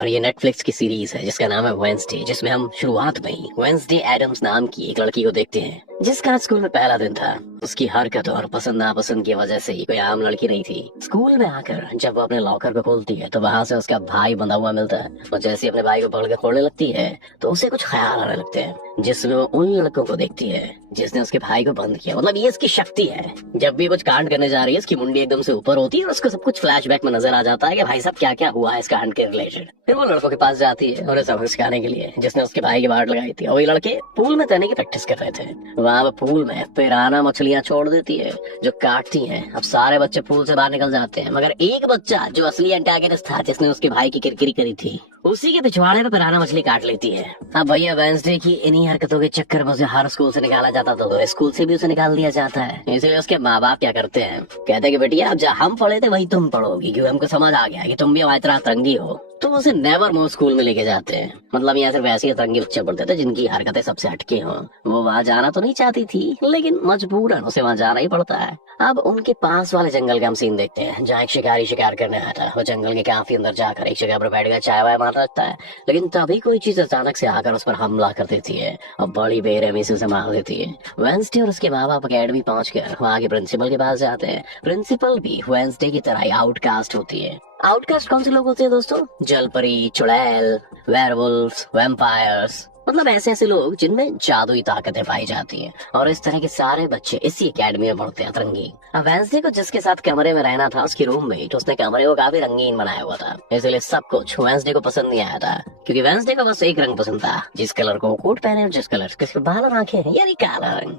और ये नेटफ्लिक्स की सीरीज है जिसका नाम है वेंसडे, जिसमें हम शुरुआत में ही वेंसडे एडम्स नाम की एक लड़की को देखते हैं जिसका आज स्कूल में पहला दिन था। उसकी हरकत और पसंद नापसंद की वजह से ही कोई आम लड़की नहीं थी। स्कूल में आकर जब वो अपने लॉकर को खोलती है तो वहाँ से उसका भाई बंधा हुआ मिलता है और जैसे ही अपने भाई को पकड़ के खोलने लगती है तो उसे कुछ ख्याल आने लगते हैं, जिसमें वो उन लड़कों को देखती है जिसने उसके भाई को बंद किया। मतलब ये इसकी शक्ति है, जब भी कुछ कांड करने जा रही है इसकी मुंडी एकदम से ऊपर होती है और उसको सब कुछ फ्लैशबैक में नजर आ जाता है कि भाई साहब क्या क्या हुआ है इस कांड के रिलेटेड। फिर वो लड़कों के पास जाती है और सबक सिखाने के लिए जिसने उसके भाई की वाट लगाई थी। और ये लड़के पूल में तैरने की प्रैक्टिस कर रहे थे। वहाँ पूल में पिराना मछलियां छोड़ देती है जो काटती हैं। अब सारे बच्चे पूल से बाहर निकल जाते हैं मगर एक बच्चा जो असली एंटागनिस्ट था, जिसने उसके भाई की किरकिरी करी थी, उसी के पिछवाड़े पे पिराना मछली काट लेती है। अब भैया वेंसडे की इन्हीं हरकतों के चक्कर में उसे हर स्कूल से निकाला जाता था, तो स्कूल से भी उसे निकाल दिया जाता है। इसलिए उसके माँ बाप क्या करते हैं, कहते हैं कि बेटिया अब जहाँ हम पढ़े थे वही तुम पढ़ोगी, क्योंकि हमको समझ आ गया कि तुम भी हमारी तरह अतरंगी हो। तो उसे नेवर मोर स्कूल में लेके जाते हैं। मतलब यहाँ सिर्फ ऐसे अतरंगी बच्चे पढ़ते थे जिनकी हरकतें सबसे हटके हों। वो वहाँ जाना तो नहीं चाहती थी लेकिन मजबूरन उसे वहाँ जाना ही पड़ता है। अब उनके पास वाले जंगल का हम सीन देखते हैं जहाँ एक शिकारी शिकार करने आया था। वो जंगल के काफी अंदर जाकर एक जगह पर बैठ कर चाय वाय मारने लगता है, लेकिन तभी कोई चीज अचानक से आकर उस पर हमला कर देती है और बड़ी बेरहमी से उसे मार देती है। वेंसडे और उसके माँ बाप अकेडमी पहुंचकर वहाँ के प्रिंसिपल के पास जाते हैं। प्रिंसिपल भी वेंसडे की तरह ही आउटकास्ट होती है। आउटकास्ट कौन से लोग होते हैं दोस्तों? जलपरी, चुड़ैल, वेयरवुल्व्स, वैम्पायर्स, मतलब ऐसे ऐसे लोग जिनमें जादुई ताकतें पाई जाती हैं। और इस तरह के सारे बच्चे इसी एकेडमी में पढ़ते हैं अतरंगी। अब वेंसडे को जिसके साथ कमरे में रहना था उसकी रूममेट, उसने कमरे को काफी रंगीन बनाया हुआ था, इसलिए सब कुछ वेंसडे को पसंद नहीं आया था। क्योंकि वेंसडे को बस एक रंग पसंद था, जिस कलर को कोट पहने और जिस कलर के बाल और आंखें हैं, यानी काला रंग।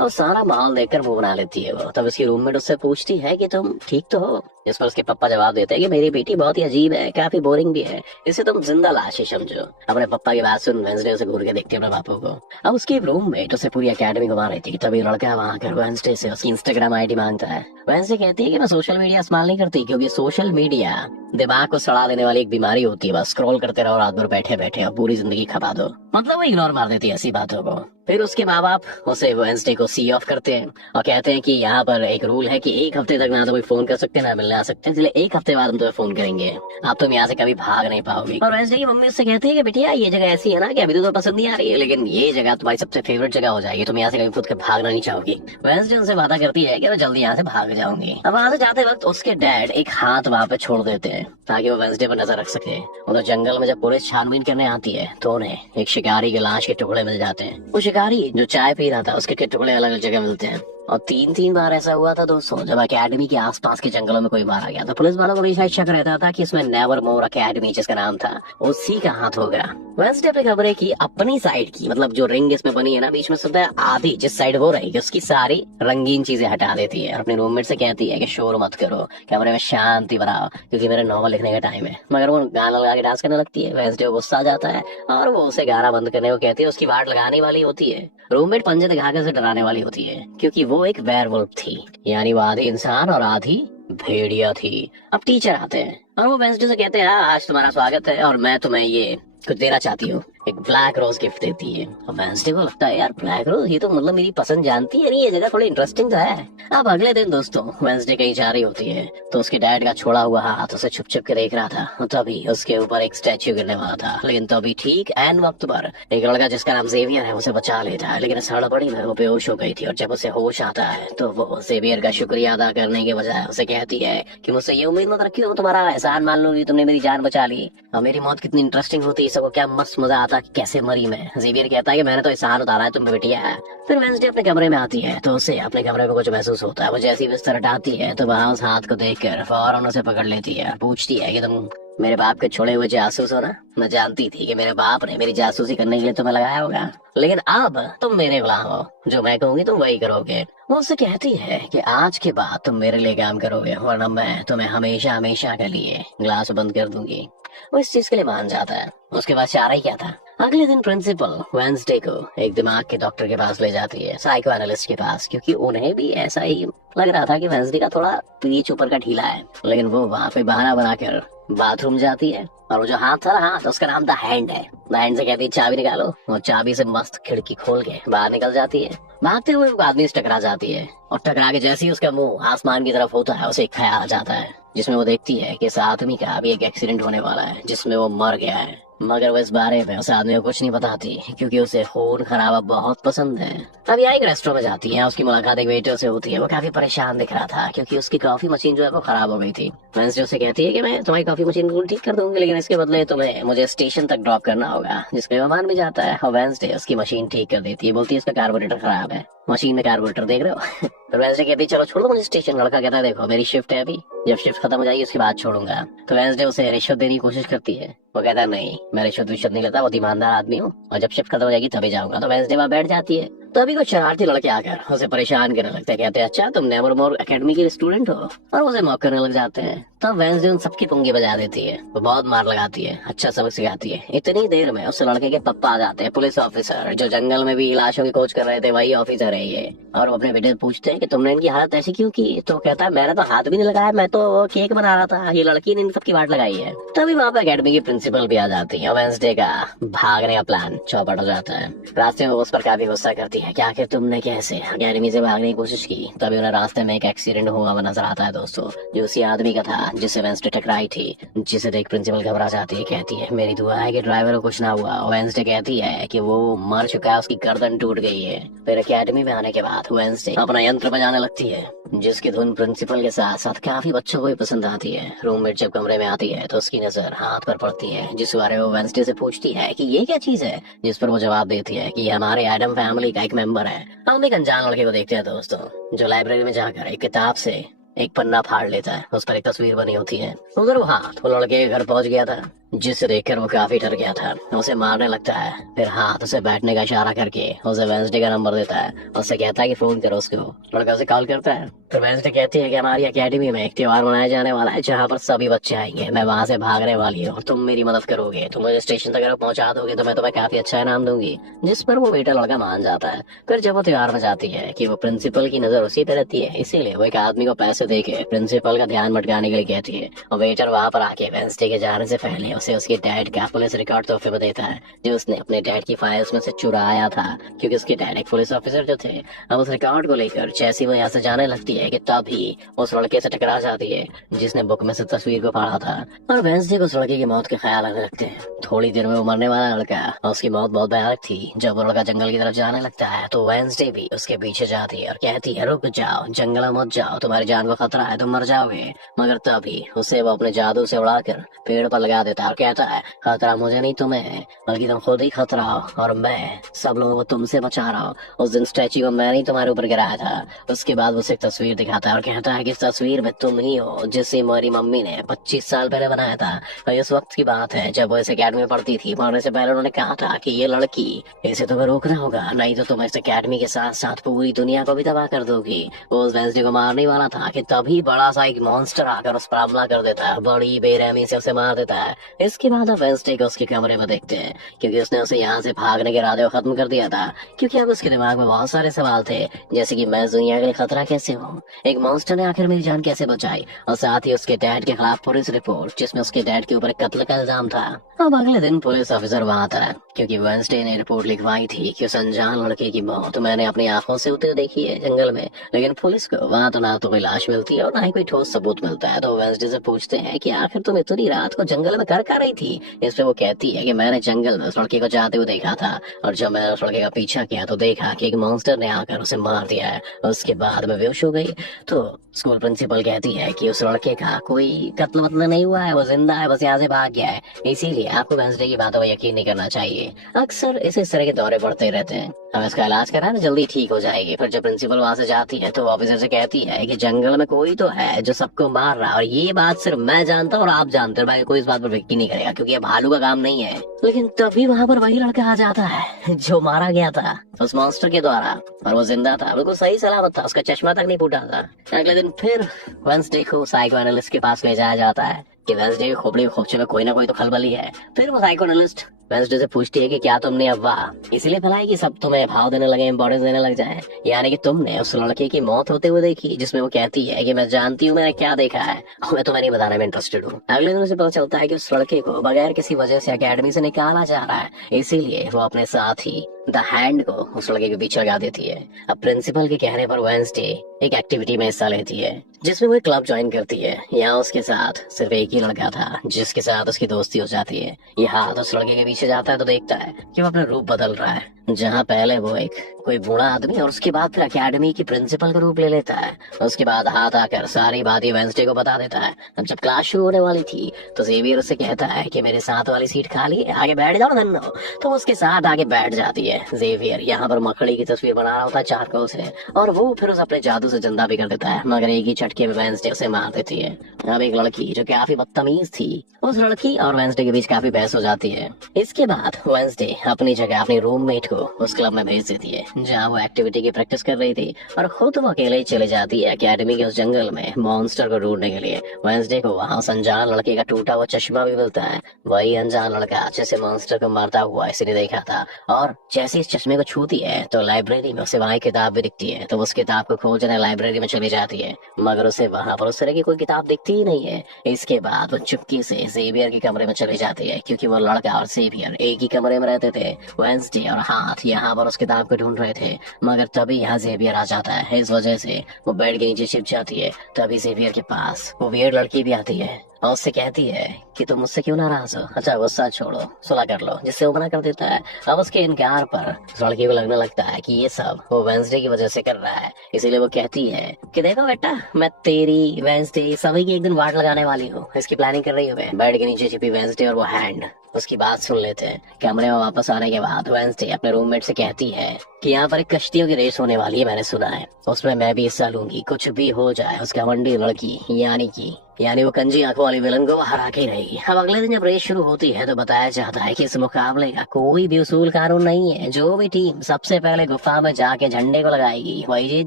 और सारा माहौल देखकर मुंह बना लेती है वो। तब उसकी रूममेट उससे पूछती है कि तुम ठीक तो हो? इस पर उसके पापा जवाब देते हैं कि मेरी बेटी बहुत ही अजीब है, काफी बोरिंग भी है, इसे तुम जिंदा लाश ही समझो। अपने पापा की बात सुन वेंसडे उसे घूर के देखती है अपने बापू को। अब उसकी रूममेट उसे पूरी एकेडमी घुमा रही थी, तभी लड़का वहाँ आकर वेंसडे से उसकी इंस्टाग्राम आईडी मांगता है। वेंसडे कहती है कि मैं सोशल मीडिया इस्तेमाल नहीं करती, क्योंकि सोशल मीडिया दिमाग को सड़ा देने वाली एक बीमारी होती है। बस स्क्रॉल करते रहो रात भर बैठे बैठे और पूरी जिंदगी खपा दो। मतलब वो इग्नोर मार देती है ऐसी बातों को। फिर उसके माँ बाप उसे वेंसडे को सी ऑफ करते हैं और कहते हैं कि यहाँ पर एक रूल है कि एक हफ्ते तक ना तो कोई फोन कर सकते ना मिलने आ सकते, इसलिए एक हफ्ते बाद हम तुम्हें फोन करेंगे। अब तुम यहाँ से कभी भाग नहीं पाओगी। और वेंसडे की मम्मी उससे कहती है कि बेटिया ये जगह ऐसी है ना कि अभी तो पसंद नहीं आ रही है, लेकिन ये जगह तुम्हारी सबसे फेवरेट जगह हो जाएगी, तुम यहाँ से कभी खुद के भागना नहीं चाहोगी। वेंसडे उनसे वादा करती है कि मैं जल्दी यहाँ से भाग जाऊंगी। अब वहाँ से जाते वक्त उसके डैड एक हाथ वहाँ पे छोड़ देते हैं ताकि वो वेंसडे पर नजर रख सके। उधर जंगल में जब पुलिस छानबीन करने आती है तो उन्हें एक शिकारी की लाश के टुकड़े मिल जाते हैं। वो शिकारी जो चाय पी रहा था उसके टुकड़े अलग अलग जगह मिलते हैं। और तीन तीन बार ऐसा हुआ था दोस्तों जब अकेडमी के आसपास के जंगलों में कोई मारा गया। तो पुलिस वालों को हमेशा शक रहता था कि इसमें नेवर मोर अकेडमी जिसका नाम था उसी का हाथ होगा। वेंसडे अपनी खबरें की अपनी साइड की, मतलब जो रिंग इसमें बनी है ना बीच में, सुबह आधी जिस साइड वो रहेगी उसकी सारी रंगीन चीजें हटा देती है और अपनी रूममेट से कहती है कि शोर मत करो, कमरे में शांति बनाओ, क्योंकि मेरे नॉवल लिखने का टाइम है। मगर वो गाना लगा के डांस करने लगती है। वेंसडे को गुस्सा आ जाता है और वो उसे गाना बंद करने को कहती है। उसकी वाट लगाने वाली होती है। रूममेट पंजे दिखाकर उसे डराने वाली होती है, क्योंकि वो एक वेयरवुल्फ थी, यानी वो आधी इंसान और आधी भेड़िया थी। अब टीचर आते हैं और वो वेंसडे से कहते हैं आज तुम्हारा स्वागत है और मैं तुम्हें ये कुछ देना चाहती हूँ। एक ब्लैक रोज गिफ्ट देती है। और वेंसडे को लगता है यार ब्लैक रोज, ये तो मतलब मेरी पसंद जानती है, नहीं ये जगह थोड़ी इंटरेस्टिंग है। अब अगले दिन दोस्तों वेंसडे कहीं जा रही होती है तो उसके डैड का छोड़ा हुआ हाथ उसे छुप छुप के देख रहा था। तभी उसके ऊपर एक स्टैच्यू गिरने वाला था, लेकिन तभी ठीक एन वक्त पर एक लड़का जिसका नाम जेवियर है उसे बचा लेता है। लेकिन इस हड़बड़ी में वो बेहोश हो गई थी और जब उसे होश आता है तो वो जेवियर का शुक्रिया अदा करने के बजाय उसे कहती है कि मुझसे ये उम्मीद मत रखी हो, तुम्हारा एहसान मान लूंगी, तुमने मेरी जान बचा ली। और मेरी मौत कितनी इंटरेस्टिंग होती है, सबको क्या मस्त मजा आता कि कैसे मरी मैं। जेवियर कहता है कि मैंने तो एहसान उतारा है, तुम बेटिया। फिर वेंसडे अपने कमरे में आती है तो उसे अपने कमरे में कुछ महसूस होता है। वो जैसी बिस्तर हटाती है तो वहाँ उस हाथ को देखकर फौरन उसे पकड़ लेती है, पूछती है कि तुम मेरे बाप के छोड़े हुए जासूस हो ना? मैं जानती थी कि मेरे बाप ने मेरी जासूसी करने के लिए तुम्हें लगाया होगा, लेकिन अब तुम मेरे गुलाम हो, जो मैं कहूंगी तुम वही करोगे। वो उससे कहती है कि आज के बाद तुम मेरे लिए काम करोगे वरना मैं तुम्हें हमेशा हमेशा के लिए ग्लास बंद कर दूंगी। वो इस चीज के लिए मान जाता है। उसके बाद चारा ही क्या था। अगले दिन प्रिंसिपल वेंसडे को एक दिमाग के डॉक्टर के पास ले जाती है, साइको एनालिस्ट के पास, क्योंकि उन्हें भी ऐसा ही लग रहा था कि वेंसडे का थोड़ा पीछ ऊपर का ढीला है। लेकिन वो वहाँ पे बहाना बनाकर बाथरूम जाती है और वो जो हाथ था ना, हाथ उसका नाम द हैंड है। द हैंड से कहती है चाबी निकालो, और चाबी से मस्त खिड़की खोल के बाहर निकल जाती है। भागते हुए वो आदमी से टकरा जाती है और टकरा के जैसे ही उसका मुंह आसमान की तरफ होता है उसे एक ख्याल आ जाता है जिसमें वो देखती है कि इस आदमी का अभी एक एक्सीडेंट होने वाला है जिसमें वो मर गया है, मगर वो इस बारे में उस आदमी को कुछ नहीं बताती क्योंकि उसे खून खराबा बहुत पसंद है। अभी एक रेस्टोरेंट में जाती है, उसकी मुलाकात एक वेटर से होती है। वो काफी परेशान दिख रहा था क्योंकि उसकी कॉफी मशीन जो है वो खराब हो गई थी। वेंसडे उसे कहती है कि मैं तुम्हारी कॉफी मशीन बिल्कुल ठीक कर दूंगी, लेकिन इसके बदले तुम्हें मुझे स्टेशन तक ड्रॉप करना होगा, जिसपे वो मान भी जाता है और वेंसडे उसकी मशीन ठीक कर देती है। बोलती है इसका कार्बोरेटर खराब है, मशीन में कार्बोरेटर देख रहे हो। तो वेंसडे कहती है चलो छोड़ दो मुझे स्टेशन। लड़का कहता है देखो मेरी शिफ्ट है अभी, जब शिफ्ट खत्म हो जाएगी उसके बाद छोड़ूंगा। तो वेंसडे उसे रिश्वत देने की कोशिश करती है। वो कहता है नहीं, मैं रिश्वत विश्वत नहीं लेता, बहुत ईमानदार आदमी हूँ, और जब शिफ्ट खत्म हो जाएगी तभी जाऊंगा। तो वेंसडे वहाँ बैठ जाती है। तो अभी कुछ शरारती लड़के आकर उसे परेशान करने लगते हैं। कहते हैं अच्छा तुम नेवरमोर एकेडमी के स्टूडेंट हो, और उसे मौक करने लग जाते हैं। तब वेंसडे उन सबकी पुंगी बजा देती है। वो बहुत मार लगाती है, अच्छा सबक सिखाती है। इतनी देर में उस लड़के के पप्पा आ जाते हैं, पुलिस ऑफिसर जो जंगल में भी लाशों की खोज कर रहे थे, वही ऑफिसर है ये। और वो अपने बेटे से पूछते हैं कि तुमने इनकी हालत ऐसी क्यों की। तो कहता है मैंने तो हाथ भी नहीं लगाया, मैं तो केक बना रहा था, ये लड़की ने इन सबकी वाट लगाई है। तभी वहाँ पे एकेडमी की प्रिंसिपल भी आ जाती है। वेंसडे का भागने का प्लान चौपट हो जाता है। रास्ते में वो उस पर काफी गुस्सा करती है कि आखिर तुमने कैसे अकेडमी से भागने की कोशिश की। तभी उन्हें रास्ते में एक एक्सीडेंट हुआ हुआ नजर आता है दोस्तों, जो उसी आदमी का था जिससे वेंसडे टकराई थी। जिसे देख प्रिंसिपल घबरा जाती है, कहती है मेरी दुआ है कि ड्राइवर को कुछ ना हुआ। वेंसडे कहती है कि वो मर चुका है, उसकी गर्दन टूट गई है। फिर अकेडमी में आने के बाद वेंसडे अपना यंत्र बजाने लगती है, जिसकी धुन प्रिंसिपल के साथ साथ काफी बच्चों को भी पसंद आती है। रूममेट जब कमरे में आती है तो उसकी नजर हाथ पर पड़ती है, जिस बारे में वो वेंसडे से पूछती है कि ये क्या चीज है, जिस पर वो जवाब देती है कि ये हमारे एडम फैमिली का एक मेंबर है। हम एक अनजान लड़के को देखते हैं दोस्तों, जो लाइब्रेरी में जाकर एक किताब से एक पन्ना फाड़ लेता है। उस पर एक तस्वीर बनी होती है। उधर वो हाथ वो लड़के के घर पहुंच गया था, जिसे देखकर वो काफी डर गया था। उसे मारने लगता है, फिर हाथ उसे बैठने का इशारा करके उसे वेंसडे का नंबर देता है। उससे कहता है कि फोन करो उसको। लड़का उसे कॉल करता है। तो वेंसडे कहती है कि हमारी अकेडमी में एक त्योहार मनाया जाने वाला है जहाँ पर सभी बच्चे आएंगे। मैं वहाँ से भागने वाली हूँ और तुम मेरी मदद करोगे, तुम मुझे स्टेशन तक अगर पहुँचा दोगे तो मैं तुम्हें काफी अच्छा इनाम दूंगी। जिस पर वो बेटा लड़का मान जाता है। फिर जब वो त्योहार में जाती है कि वो प्रिंसिपल की नजर उसी पे रहती है, इसीलिए वो एक आदमी को पैसे देके प्रिंसिपल का ध्यान भटकाने के लिए कहती है। और वेटर वहाँ पर आके वेंसडे के जाने से पहले उसे उसके डैड का पुलिस रिकॉर्ड तोहफे में देता है, जो उसने अपने डैड की फाइल्स में से चुराया था, क्योंकि उसके डैड एक पुलिस ऑफिसर जो थे। अब उस रिकॉर्ड को लेकर जैसी वो यहाँ से जाने लगती है कि तभी उस लड़के से टकरा जाती है जिसने बुक में से तस्वीर को पढ़ा था। और वेंसडे को उस लड़के की मौत के ख्याल आने लगते हैं। थोड़ी देर में वो मरने वाला लड़का, और उसकी मौत बहुत भयानक थी। जब वो लड़का जंगल की तरफ जाने लगता है तो वेंसडे भी उसके पीछे जाती है और कहती है रुक जाओ, जंगल में मत जाओ, तुम्हारी जान को खतरा है, तुम मर जाओगे। मगर तभी उसे वो अपने जादू से उड़ाकर पेड़ पर लगा देता है और कहता है खतरा मुझे नहीं तुम्हें है, बल्कि तुम खुद ही खतरा हो, और मैं सब लोगों को तुमसे बचा रहा हूँ। उस दिन स्टैच्यू को मैंने ही तुम्हारे ऊपर गिराया था। उसके बाद उसे एक तस्वीर दिखाता है और कहता है कि इस तस्वीर में तुम ही हो जिसे मेरी मम्मी ने 25 साल पहले बनाया था। और इस वक्त की बात है जब वो इस अकेडमी में पढ़ती थी। मरने से पहले उन्होंने कहा था कि ये लड़की, इसे तुम्हें रोकना होगा, नहीं तो तुम इस अकेडमी के साथ साथ पूरी दुनिया को भी तबाह कर दोगी। वो उस वेंसडे को मारने वाला था कि तभी बड़ा सा एक मॉन्स्टर आकर उस पर हमला कर देता है, बड़ी बेरहमी से उसे मार देता है। इसके बाद वेंसडे को उसके कमरे में देखते हैं, क्योंकि उसने उसे यहाँ से भागने के इरादे को खत्म कर दिया था। क्योंकि अब उसके दिमाग में बहुत सारे सवाल थे, जैसे कि मैं दुनिया के लिए खतरा कैसे हूँ, एक मॉन्स्टर ने आखिर मेरी जान कैसे बचाई, और साथ ही उसके डैड के खिलाफ पुलिस रिपोर्ट जिसमें उसके डैड के ऊपर कत्ल का इल्जाम था। अब अगले दिन पुलिस ऑफिसर वहाँ था, क्योंकि वेंसडे ने रिपोर्ट लिखवाई थी कि उस अनजान लड़के की मौत मैंने अपनी आंखों से होते देखी है जंगल में। लेकिन पुलिस को वहाँ तो ना तो कोई लाश मिलती है और ना ही कोई ठोस सबूत मिलता है। तो वेंसडे से पूछते हैं कि आखिर तुम इतनी रात को जंगल में कर रही थी। इस पे वो कहती है कि मैंने जंगल में उस लड़के को जाते हुए देखा था, और जब मैंने उस लड़के का पीछा किया तो देखा कि एक मॉन्स्टर ने आकर उसे मार दिया है। उसके बाद मैं बेहोश हो गई। तो स्कूल प्रिंसिपल कहती है कि उस लड़के का कोई कत्ल वत्ल नहीं हुआ है, वो जिंदा है, बस यहाँ से भाग गया है। इसीलिए आपको वेंसडे की बातों पर यकीन नहीं करना चाहिए। अक्सर इस तरह के दौरे पड़ते रहते हैं, हम इसका इलाज कराएं तो जल्दी ठीक हो जाएगी। फिर जब प्रिंसिपल वहाँ से जाती है तो ऑफिसर से कहती है कि जंगल में कोई तो है जो सबको मार रहा है, और ये बात सिर्फ मैं जानता हूँ और आप जानते हो, बाकी कोई इस बात पर यकीन नहीं करेगा क्योंकि ये भालू का काम नहीं है। लेकिन तभी वहाँ पर वही लड़का आ जाता है जो मारा गया था उस मॉन्स्टर के द्वारा, और वो जिंदा था, बिल्कुल सही सलामत था, उसका चश्मा तक नहीं फूटा था। अगले दिन फिर वेंसडे को साइको एनालिस्ट के पास ले जाया जाता है कि वेंसडे की खोपड़ी खोपचे में कोई ना कोई तो खलबली है। फिर वो साइको एनालिस्ट वेंसडे से पूछती है कि क्या तुमने अफवाह इसलिए फैलाई कि सब तुम्हें भाव देने लगे, इंपॉर्टेंस देने लग जाए, यानी कि तुमने उस लड़के की मौत होते हुए देखी, जिसमें वो कहती है कि मैं जानती हूँ मैंने क्या देखा है और मैं तुम्हें नहीं बताने में इंटरेस्टेड हूँ। अगले दिन उसे पता चलता है कि उस लड़के को बगैर किसी वजह से अकेडमी से निकाला जा रहा है, इसीलिए वो अपने साथ ही द हैंड को उस लड़के के पीछे लगा देती है। अब प्रिंसिपल के कहने पर वेंसडे एक एक्टिविटी में हिस्सा लेती है जिसमें वो एक क्लब ज्वाइन करती है। यहाँ उसके साथ सिर्फ एक ही लड़का था जिसके साथ उसकी दोस्ती हो जाती है। ये हाथ उस लड़के के पीछे जाता है तो देखता है कि वो अपना रूप बदल रहा है। जहाँ पहले वो एक कोई बूढ़ा आदमी और उसके बाद फिर अकेडमी की प्रिंसिपल का रूप ले लेता है। उसके बाद हाथ आकर सारी बात ये वेंसडे को बता देता है। अब जब क्लास शुरू होने वाली थी तो जेवियर उससे कहता है कि मेरे साथ वाली सीट खाली है, आगे बैठ जाओ धन्नो। तो उसके साथ आगे बैठ जाती है। जेवियर यहाँ पर मकड़ी की तस्वीर बना रहा होता है चारकोल से और वो फिर उस अपने जादू से जिंदा भी कर देता है, मगर एक ही झटके में वेंसडे उसे मार देती है। अब एक लड़की जो काफी बदतमीज थी, उस लड़की और वेंसडे के बीच काफी बहस हो जाती है। इसके बाद वेंसडे अपनी जगह अपने रूममेट को उस क्लब में भेज देती है जहाँ वो एक्टिविटी की प्रैक्टिस कर रही थी और खुद वो अकेले ही चले जाती है अकेडमी के उस जंगल में मॉन्स्टर को ढूंढने के लिए। वेंसडे को वहाँ अनजान लड़के का टूटा हुआ चश्मा भी मिलता है। वही अनजान लड़का जैसे मॉन्स्टर को मारता हुआ इसने देखा था और जैसे इस चश्मे को छूती है तो लाइब्रेरी में उसे वहाँ किताब भी दिखती है। तो उस किताब को खोजने लाइब्रेरी में चली जाती है, मगर उसे वहाँ पर उस तरह की कोई किताब दिखती ही नहीं है। इसके बाद वो चुपके से जेवियर के कमरे में चली जाती है क्योंकि वो लड़का और जेवियर एक ही कमरे में रहते थे। वेंसडे और हाथ यहाँ पर उस किताब को ढूंढ रहे थे, मगर तभी यहाँ जेवियर आ जाता है। इस वजह से वो बेड के नीचे छिप जाती है। तभी जेवियर के पास वो वियर्ड लड़की भी आती है और उससे कहती है कि तुम मुझसे क्यों नाराज हो, अच्छा गुस्सा छोड़ो, सुलह कर लो, जिससे वो मना कर देता है। अब उसके इनकार पर लड़की को लगने लगता है कि ये सब वो वेंसडे की वजह से कर रहा है, इसीलिए वो कहती है कि देखो बेटा, मैं तेरी वेंसडे सभी की एक दिन वाट लगाने वाली हूँ, इसकी प्लानिंग कर रही हूँ मैं। बेड के नीचे छिपी वेंसडे और वो हैंड उसकी बात सुन लेते हैं। कमरे में वापस आने के बाद वेंसडे अपने रूममेट से कहती है कि यहाँ पर एक कश्तियों की रेस होने वाली है, मैंने सुना है, उसमें मैं भी हिस्सा लूंगी, कुछ भी हो जाए उसका वंडी लड़की यानी वो कंजी आंखों वाली विलन को हरा के ही रहेगी। अब अगले दिन जब रेस शुरू होती है तो बताया जाता है कि इस मुकाबले का कोई भी उसूल कानून नहीं है। जो भी टीम सबसे पहले गुफा में जाके झंडे को लगाएगी वही जीत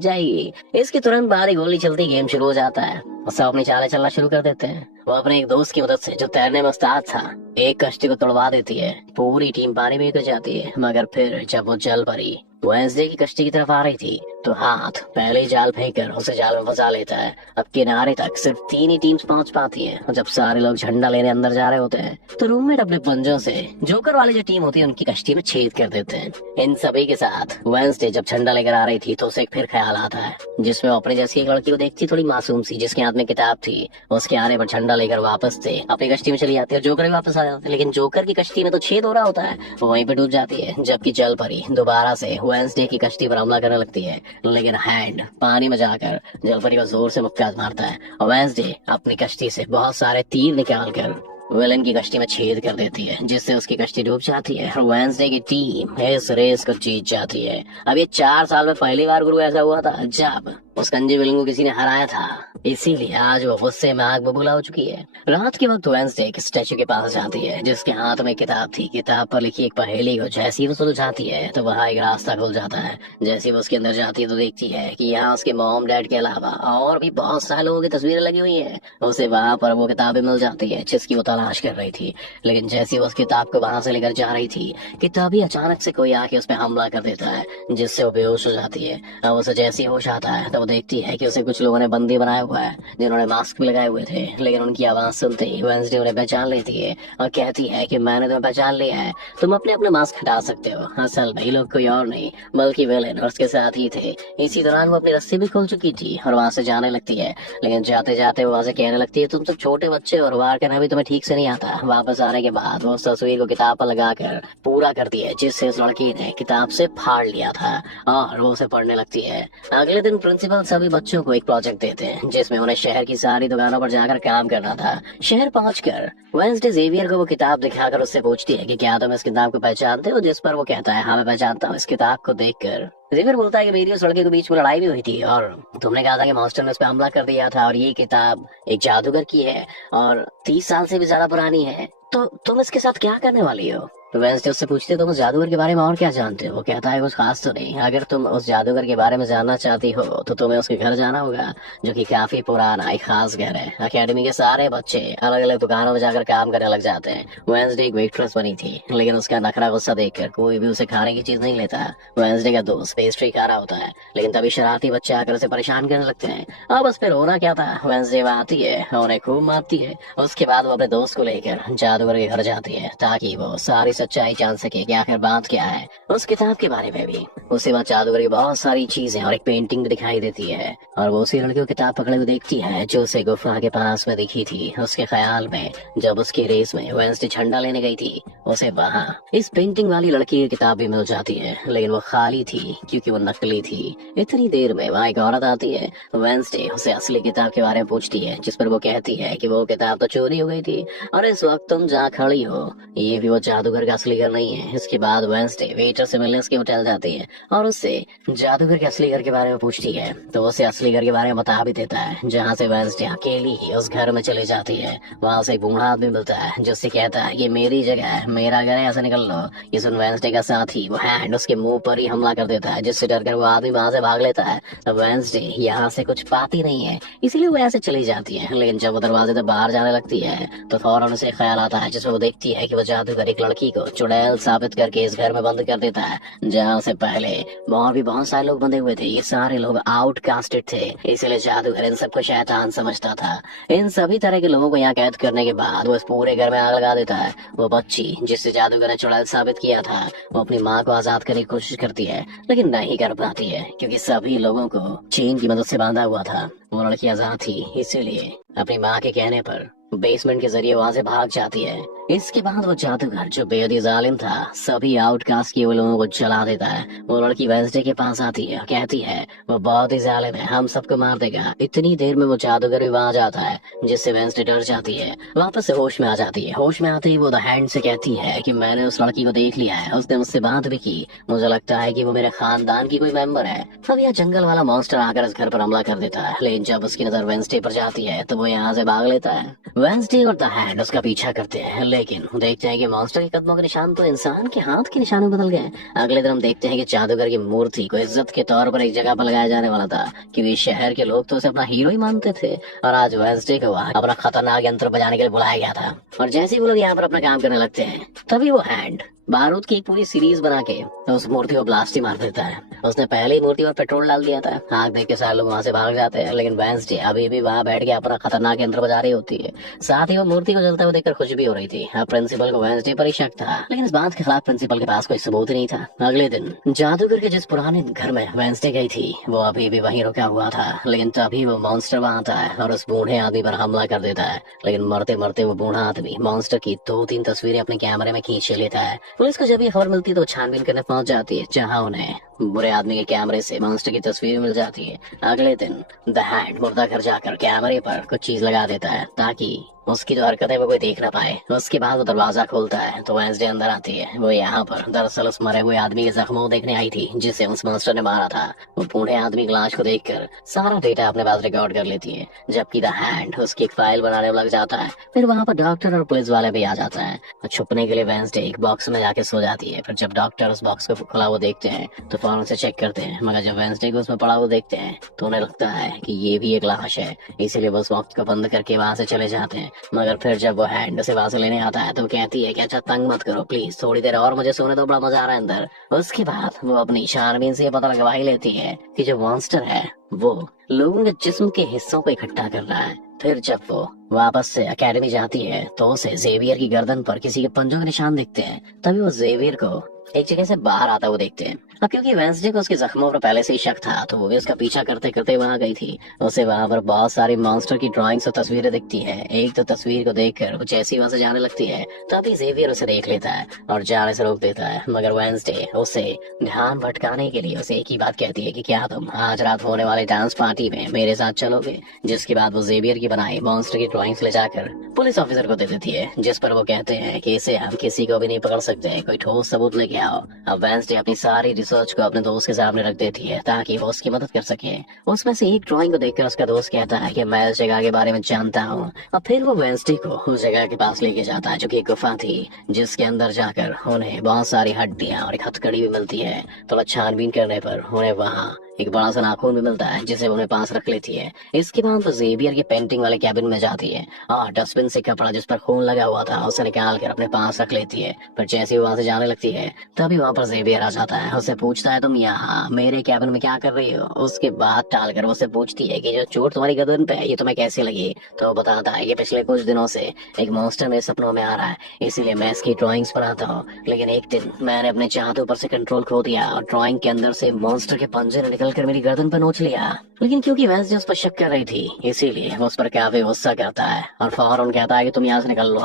जाएगी। इसके तुरंत बाद ही गोली चलती गेम शुरू हो जाता है और सब अपनी चालें चलना शुरू कर देते हैं। वो अपने एक दोस्त की मदद से जो तैरने में उस्ताद था एक कश्ती को तोड़वा देती है। पूरी टीम पानी में गिर जाती है, मगर फिर जब वो जल पड़ी वेंसडे की कश्ती की तरफ आ रही थी तो हाथ पहले ही जाल फेंककर उसे जाल में फंसा लेता है। अब किनारे तक सिर्फ 3 ही टीम्स पहुंच पाती है और जब सारे लोग झंडा लेने अंदर जा रहे होते हैं तो रूममेट अपने पंजों से जोकर वाली जो टीम होती है उनकी कश्ती में छेद कर देते हैं। इन सभी के साथ वेंसडे जब झंडा लेकर आ रही थी तो उसे एक फिर ख्याल आता है जिसमें वो अपने जैसी एक लड़की को देखती, थोड़ी मासूम सी, जिसके हाथ में किताब थी। उसके आने पर झंडा लेकर वापस से अपनी कश्ती में चली जाती है और जोकर भी वापस आ जाते हैं, लेकिन जोकर की कश्ती में तो छेद हो रहा होता है, वो वहीं पे डूब जाती है। जबकि जल परी दोबारा से वेंसडे की कश्ती पर हमला करने लगती है, लेकिन हैंड पानी में जाकर जलपरी को जोर से मुक्का मारता है और वेंसडे अपनी कश्ती से बहुत सारे तीर निकालकर विलन की कश्ती में छेद कर देती है, जिससे उसकी कश्ती डूब जाती है और वेंसडे की टीम इस रेस को जीत जाती है। अब ये 4 साल में पहली बार गुरु ऐसा हुआ था जब उस कंजी विलन को किसी ने हराया था, इसीलिए आज वो गुस्से में आग बबूला हो चुकी है। रात के वक्त वेंसडे एक स्टैचू के पास जाती है जिसके हाथ में किताब थी। किताब पर लिखी एक पहेली को जैसे ही वो सुलझाती है तो वहाँ एक रास्ता खुल जाता है। जैसे ही वो उसके अंदर जाती है तो देखती है कि यहाँ उसके मॉम डैड के अलावा और भी बहुत सारे लोगों की तस्वीरें लगी हुई है। उसे वहाँ पर वो किताबें मिल जाती है जिसकी वो तलाश कर रही थी, लेकिन जैसे वो उस किताब को वहाँ से लेकर जा रही थी कि तभी अचानक से कोई आके उस पर हमला कर देता है जिससे वो बेहोश हो जाती है। अब उसे जैसे ही होश आता है तो वो देखती है कि उसे कुछ लोगों ने बंदी बनाया हुआ है जिन्होंने मास्क भी लगाए हुए थे, लेकिन उनकी आवाज सुनते ही वेंसडे उन्हें पहचान लेती है और कहती है कि मैंने तुम्हें पहचान लिया है, तुम अपने अपने मास्क हटा सकते हो। असल में लोग कोई और नहीं बल्कि विलेन और उसके साथ ही थे। इसी दौरान वो अपनी रस्सी भी खोल चुकी थी और वहाँ से जाने लगती है, लेकिन जाते जाते वो वहाँ से कहने लगती है तुम सब छोटे बच्चे और वार करना भी तुम्हें ठीक से नहीं आता। वापस आने के बाद वो उस तस्वीर को किताब पर लगाकर पूरा करती है जिससे उस लड़की ने किताब से फाड़ लिया था और वो उसे पढ़ने लगती है। अगले दिन प्रिंसिपल सभी बच्चों को एक प्रोजेक्ट देते हैं जिसमें उन्हें शहर की सारी दुकानों पर जाकर काम करना था। शहर पहुंचकर वेंसडे जेवियर को वो किताब दिखाकर उससे पूछती है कि क्या तुम इस किताब को पहचानते हो, जिस पर वो कहता है हाँ मैं पहचानता हूँ। इस किताब को देखकर जेवियर बोलता है कि मेरी उस लड़के के बीच में लड़ाई भी हुई थी और तुमने कहा था कि मॉन्स्टर ने उस पर हमला कर दिया था और ये किताब एक जादूगर की है और 30 साल से भी ज्यादा पुरानी है, तो तुम इसके साथ क्या करने वाली हो। तो वेंसडे उससे पूछती है तुम उस जादूगर के बारे में और क्या जानते हो। वो कहता है कुछ खास तो नहीं, अगर तुम उस जादूगर के बारे में जानना चाहती हो तो तुम्हें उसके घर जाना होगा जो कि काफी पुराना एक खास घर है। अकेडमी के सारे बच्चे अलग अलग दुकानों में जाकर काम करने लग जाते हैं। वेंसडे एक वेट्रेस बनी थी, लेकिन उसका नखरा गुस्सा देखकर कोई भी उसे खाने की चीज नहीं लेता। वेंसडे का दोस्त पेस्ट्री खा रहा होता है, लेकिन तभी शरारती बच्चे आकर उसे परेशान करने लगते हैं। अब बस फिर होना क्या था, वेंसडे वहाँ आती है, उन्हें खूब मारती है। उसके बाद वो अपने दोस्त को लेकर जादूगर के घर जाती है ताकि वो सारी सच्चाई जान सके कि आखिर बात क्या है उस किताब के बारे में भी। उसे वहाँ जादूगर की बहुत सारी चीजें और एक पेंटिंग भी दिखाई देती है और वो उसी लड़की को किताब पकड़े हुए देखती है जो उसे गुफा के पास में दिखी थी। उसके ख्याल में जब उसकी रेस में वेंसडे झंडा लेने गई थी उसे वहाँ इस पेंटिंग वाली लड़की की किताब भी मिल जाती है, लेकिन वो खाली थी क्योंकि वो नकली थी। इतनी देर में वहाँ एक औरत आती है। वेंसडे उसे असली किताब के बारे में पूछती है, जिस पर वो कहती है कि वो किताब तो चोरी हो गई थी और इस वक्त तुम जहाँ खड़ी हो ये भी वो जादूगर का असली घर नहीं है। इसके बाद वेंसडे वेटर से मिलने उसके होटल जाती है और उससे जादूगर के असली घर के बारे में पूछती है, तो उसे असली घर के बारे में बता भी देता है, जहाँ से वेंसडे अकेली ही उस घर में चली जाती है। वहाँ से एक बूढ़ा आदमी मिलता है जिससे कहता है कि मेरी जगह है, मेरा घर है, ऐसे निकल लो। ये सुन वेंसडे का साथी वो हैंड उसके मुंह पर ही हमला कर देता है, जिससे डरकर वो आदमी वहाँ से भाग लेता है। अब वेंसडे यहाँ से कुछ पाती नहीं है, इसीलिए वो ऐसे चली जाती है। लेकिन जब वो दरवाजे से बाहर जाने लगती है तो फौरन उसे ख्याल आता है, जिसमें वो देखती है कि वो जादूगर एक लड़की को चुड़ैल साबित करके इस घर में बंद कर देता है, जहाँ से पहले और भी बहुत सारे लोग बंधे हुए थे। ये सारे लोग आउटकास्टेड थे, इसलिए जादूगर इन सबको शैतान समझता था। इन सभी तरह के लोगों को यहाँ कैद करने के बाद वो इस पूरे घर में आग लगा देता है। वो बच्ची जिससे जादूगर ने चुड़ैल साबित किया था वो अपनी माँ को आजाद करने की कोशिश करती है, लेकिन नहीं कर पाती है क्योंकि सभी लोगों को चेन की मदद से बांधा हुआ था। वो लड़की आजाद थी, इसीलिए अपनी माँ के कहने पर बेसमेंट के जरिए वहाँ से भाग जाती है। इसके बाद वो जादूगर जो बेहद ही जालिम था सभी आउटकास्ट के वो लोगों को जला देता है। वो लड़की वेंसडे के पास आती है, कहती है वो बहुत ही जालिम है, हम सबको मार देगा। इतनी देर में वो जादूगर भी वहाँ जाता है, जिससे वेंसडे डर जाती है, वापस से होश में आ जाती है। होश में आते ही वो द हैंड से कहती है कि मैंने उस लड़की को देख लिया है, उसने मुझसे बात भी की, मुझे लगता है कि वो मेरे खानदान की कोई मेंबर है। अब यह जंगल वाला मॉन्स्टर आकर इस घर पर हमला कर देता है, लेकिन जब उसकी नजर वेंसडे पर जाती है तो वो यहाँ से भाग लेता है। वेंसडे और द हैंड उसका पीछा करते हैं, लेकिन देखते हैं कि मॉन्स्टर के कदमों के निशान तो इंसान के हाथ के निशान में बदल गए। अगले दिन हम देखते हैं कि जादूगर की मूर्ति को इज्जत के तौर पर एक जगह पर लगाया जाने वाला था, क्योंकि शहर के लोग तो उसे अपना हीरो ही मानते थे। और आज वेंसडे को वहाँ अपना खतरनाक यंत्र बजाने के लिए बुलाया गया था। और जैसे ही वो लोग यहाँ पर अपना काम करने लगते हैं तभी वो हैंड बारूद की एक पूरी सीरीज बना के तो उस मूर्ति को ब्लास्ट ही मार देता है। उसने पहले ही मूर्ति पर पेट्रोल डाल दिया था। आग देख के सारे लोग वहाँ से भाग जाते हैं, लेकिन वेंसडे अभी भी वहाँ बैठ के अपना खतरनाक यंत्र बजा रही होती है। साथ ही वो मूर्ति को जलते हुए देखकर खुश भी हो रही थी। अब प्रिंसिपल को वेंसडे पर ही शक था, लेकिन इस बात के खिलाफ प्रिंसिपल के पास कोई सबूत नहीं था। अगले दिन जादूगर के जिस पुराने घर में वेंसडे गई थी वो अभी भी वहीं रुका हुआ था, लेकिन तभी वो मॉन्स्टर वहाँ आता है और उस बूढ़े आदमी पर हमला कर देता है। लेकिन मरते मरते वो बूढ़ा आदमी मॉन्स्टर की 2-3 तस्वीरें अपने कैमरे में खींच लेता है। पुलिस को जब ये खबर मिलती है तो छानबीन करने पहुंच जाती है, जहां उन्हें बुरे आदमी के कैमरे से मॉन्स्टर की तस्वीर मिल जाती है। अगले दिन द हैंड मुर्दा घर जाकर कैमरे पर कुछ चीज लगा देता है ताकि उसकी जो हरकतें वो कोई देख ना पाए। उसके बाद वो दरवाजा खोलता है तो वेंसडे अंदर आती है। वो यहाँ पर दरअसल उस मरे हुए आदमी के जख्मों को देखने आई थी जिसे उस मॉन्स्टर ने मारा था। वो बूढ़े आदमी की लाश को देखकर सारा डेटा अपने पास रिकॉर्ड कर लेती है, जबकि द हैंड उसकी एक फाइल बनाने में लग जाता है। फिर वहाँ पर डॉक्टर और पुलिस वाले भी आ जाता है और छुपने के लिए वेंसडे एक बॉक्स में जाके सो जाती है। फिर जब डॉक्टर उस बॉक्स को खुला वो देखते हैं तो फौरन से चेक करते हैं, मगर जब वेंसडे को उसमें पड़ा वो देखते हैं तो उन्हें लगता है कि ये भी एक लाश है, इसीलिए वो उस बॉक्स को बंद करके वहाँ से चले जाते हैं। मगर फिर जब वो हैंड से वहाँ से लेने आता है तो कहती है कि अच्छा तंग मत करो प्लीज, थोड़ी देर और मुझे सोने दो, बड़ा मजा आ रहा है अंदर। उसके बाद वो अपनी छानबीन से पता लगवा ही लेती है कि जो मॉन्स्टर है वो लोगों के जिस्म के हिस्सों को इकट्ठा कर रहा है। फिर जब वो वापस से एकेडमी जाती है तो उसे जेवियर की गर्दन पर किसी के पंजों के निशान दिखते हैं। तभी वो जेवियर को एक जगह से बाहर आता वो देखते हैं। अब क्योंकि वेंसडे को उसके जख्मों पर पहले से ही शक था तो वो भी उसका पीछा करते करते वहाँ गई थी। उसे वहाँ पर बहुत सारी मॉन्स्टर की ड्राइंग्स और तस्वीरें दिखती है। एक तो तस्वीर को देखकर वो जैसे ही वहाँ से जाने लगती है तभी जेवियर उसे देख लेता है और जाने से रोक देता है, मगर वेंसडे उसे ध्यान भटकाने के लिए उसे एक ही बात कहती है कि क्या तुम आज रात होने वाले डांस पार्टी में मेरे साथ चलोगे। जिसके बाद वो जेवियर की बनाई मॉन्स्टर की ड्राइंग्स ले जाकर पुलिस ऑफिसर को दे देती है, जिस पर वो कहते हैं कि इसे हम किसी को भी नहीं पकड़ सकते, कोई ठोस सबूत लेके आओ। अब वेंसडे अपनी सारी रिसर्च को अपने दोस्त के सामने रख देती है ताकि वो उसकी मदद कर सके। उसमें से एक ड्राइंग को देखकर उसका दोस्त कहता है कि मैं इस जगह के बारे में जानता हूँ। और फिर वो वेंसडे को उस जगह के पास लेके जाता है जो कि एक गुफा थी, जिसके अंदर जाकर उन्हें बहुत सारी हड्डियां और एक हथकड़ी भी मिलती है। तो छानबीन करने पर उन्हें वहाँ एक बड़ा सा नाखून भी मिलता है जिसे वो अपने पास रख लेती है। इसके बाद वो जेवियर के पेंटिंग वाले कैबिन में जाती है और डस्टबिन से कपड़ा जिस पर खून लगा हुआ था उसे निकाल कर अपने पास रख लेती है। पर जैसे ही वहाँ से जाने लगती है तभी वहाँ पर जेवियर आ जाता है। उससे पूछता है तुम यहाँ मेरे कैबिन में क्या कर रही हो। उसके बाद टालकर उससे पूछती है कि जो चोट तुम्हारी गर्दन पे है ये तुम्हें कैसे लगी। तो वो बताता है कि पिछले कुछ दिनों से एक मॉन्स्टर मेरे सपनों में आ रहा है, इसीलिए मैं इसकी ड्राइंग्स बनाता हूँ। लेकिन एक दिन मैंने अपने चाहते पर से कंट्रोल खो दिया और ड्राइंग के अंदर से मॉन्स्टर के पंजे ने निकल कर मेरी गर्दन पर नोच लिया। लेकिन क्योंकि वेंसडे उस पर शक कर रही थी इसीलिए वो उस पर काफी गुस्सा करता है और फौरन कहता है कि तुम यहाँ से निकल लो।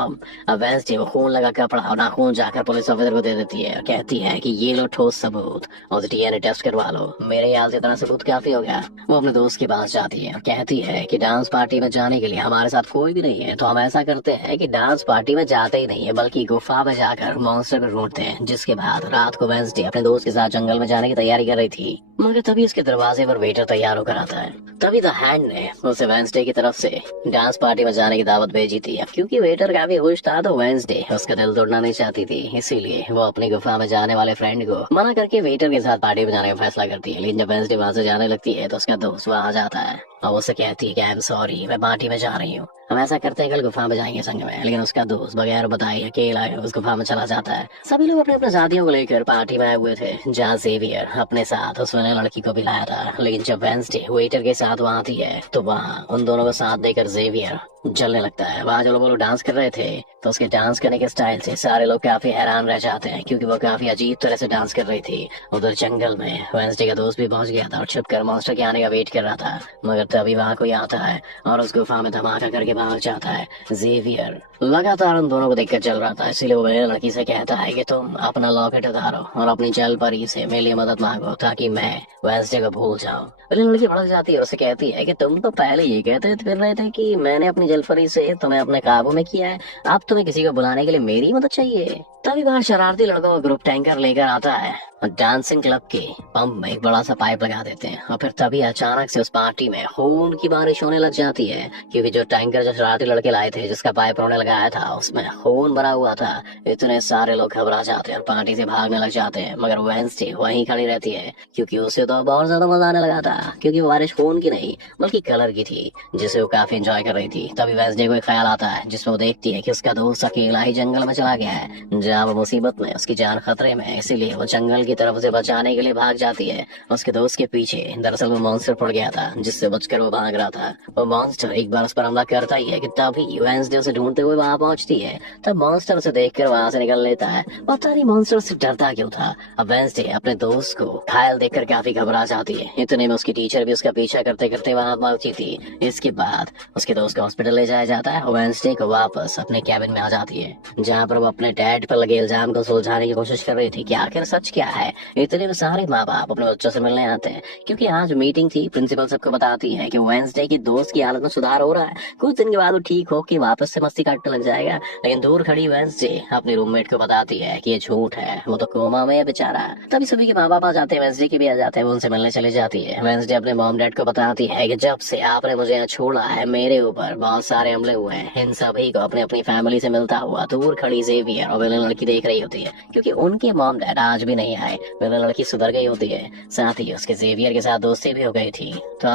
अब वेंसडे वो खून लगा कपड़ा और नाखून जाकर पुलिस ऑफिसर को दे देती है और कहती है कि ये लो ठोस सबूत और डीएनए टेस्ट करवा लो। मेरे ख्याल से इतना सबूत काफी हो गया। वो अपने दोस्त के पास जाती है और कहती है कि डांस पार्टी में जाने के लिए हमारे साथ कोई भी नहीं है, तो हम ऐसा करते हैं कि डांस पार्टी में जाते ही नहीं है बल्कि गुफा में जाकर मॉन्स्टर को ढूंढते हैं। जिसके बाद रात को वेंसडे अपने दोस्त के साथ जंगल में जाने की तैयारी कर रही थी, मगर तभी उसके दरवाजे पर वेटर तैयार होकर आता है। तभी द हैंड ने उसे वेंसडे की तरफ से डांस पार्टी में जाने की दावत भेजी थी। क्योंकि वेटर काफी खुश था तो वेंसडे उसका दिल तोड़ना नहीं चाहती थी, इसीलिए वो अपनी गुफा में जाने वाले फ्रेंड को मना करके वेटर के साथ पार्टी में जाने का फैसला करती है। लेकिन जब वेंसडे वहां से जाने लगती है तो उसका दोस्त वहां आ जाता है और उससे कहती है कि आई एम सॉरी, मैं पार्टी में जा रही हूँ, हम ऐसा करते हैं कल गुफा में जाएंगे संग में। लेकिन उसका दोस्त बगैर बताए अकेला उस गुफा में चला जाता है। सभी लोग अपने अपने साथियों को लेकर पार्टी में आए हुए थे जहाँ जेवियर अपने साथ उस वाले लड़की को भी लाया था। लेकिन जब वेंसडे वेटर के साथ वहाँ आती है तो वहाँ उन दोनों को साथ देकर जेवियर जलने लगता है। वहाँ जो लोग डांस कर रहे थे तो उसके डांस करने के स्टाइल से सारे लोग काफी हैरान रह जाते हैं क्योंकि वो काफी अजीब तरह से डांस कर रही थी। उधर जंगल में वेंसडे का दोस्त भी पहुंच गया था और छुपकर मॉन्स्टर के आने का वेट कर रहा था। मगर तभी वहाँ कोई आता है और उस गुफा में धमाका करके भाग जाता है। जेवियर लगातार उन दोनों को देखकर चल रहा था, इसलिए वो मेरे लड़की से कहता है कि तुम अपना लॉकेट उतारो और अपनी जल परी से मेरे लिए मदद मांगो ताकि मैं वेंसडे को भूल जाऊं। लड़की भड़क जाती है और उसे कहती है कि तुम तो पहले ये कहते फिर रहे थे कि मैंने अपनी जलपरी से तुम्हें अपने काबू में किया है, अब तुम्हें किसी को बुलाने के लिए मेरी मदद चाहिए। तभी बाहर शरारती लड़कों का ग्रुप टैंकर लेकर आता है और डांसिंग क्लब के पंप में एक बड़ा सा पाइप लगा देते हैं। और फिर तभी अचानक से उस पार्टी में खून की बारिश होने लग जाती है क्योंकि जो टैंकर जो शरारती लड़के लाए थे जिसका पाइप उन्होंने लगाया था उसमें खून भरा हुआ था। इतने सारे लोग घबरा जाते हैं और पार्टी से भागने लग जाते हैं। मगर वेंसडे वहीं खड़ी रहती है क्योंकि उसे तो बहुत ज्यादा मजा आने लगा था क्योंकि बारिश खून की नहीं बल्कि कलर की थी जिसे वो काफी एंजॉय कर रही थी। तभी वेंसडे को एक ख्याल आता है जिसमें वो देखती है कि उसका दोस्त अकेला ही जंगल में चला गया है जहाँ वो मुसीबत में, उसकी जान खतरे में है। इसीलिए वो जंगल की तरफ से बचाने के लिए भाग जाती है। उसके दोस्त के पीछे दरअसल वो मॉन्स्टर पड़ गया था जिससे बचकर वो भाग रहा था। वो मॉन्स्टर एक बार उस पर हमला करता ही है कि तभी वेंसडे उसे ढूंढते हुए वहां पहुंचती है। तब मॉन्स्टर उसे देखकर वहां से निकल लेता है। पता नहीं मॉन्स्टर से डरता क्यों था। अब वेंसडे अपने दोस्त को घायल देखकर काफी घबरा जाती है। इतने में उसकी टीचर भी उसका पीछा करते करते वहां पहुंची थी। इसके बाद उसके दोस्त को हॉस्पिटल ले जाया जाता है और वेंसडे को वापस अपने कैबिन में आ जाती है जहाँ पर वो अपने डैड पर लगे इल्जाम को सुलझाने की कोशिश कर रही थी कि आखिर सच क्या है। इतने में सारे माँ बाप अपने बच्चों से मिलने आते हैं क्योंकि आज मीटिंग थी। प्रिंसिपल सबको बताती है कि वेंसडे की दोस्त की हालत में सुधार हो रहा है, कुछ दिन के बाद वो ठीक हो के वापस से मस्ती काटने लग जाएगा। लेकिन दूर खड़ी वेंसडे अपने रूममेट को बताती है कि ये झूठ है, वो तो कोमा में है बेचारा। तभी सभी के माँ बाप आ जाते हैं, वेंसडे के भी आ जाते हैं, वो उनसे मिलने चली जाती है। वेंसडे अपने मॉम डैड को बताती है कि जब से आपने मुझे यहाँ छोड़ा है मेरे ऊपर बहुत सारे हमले हुए हैं। इन सभी को अपने अपनी फैमिली से मिलता हुआ दूर खड़ी जेवियर और विलन लड़की देख रही होती है क्योंकि उनके मॉम डैड आज भी नहीं आए। विलन लड़की सुधर गई होती है, साथ ही उसके जेवियर के साथ दोस्ती भी हो गई थी। तो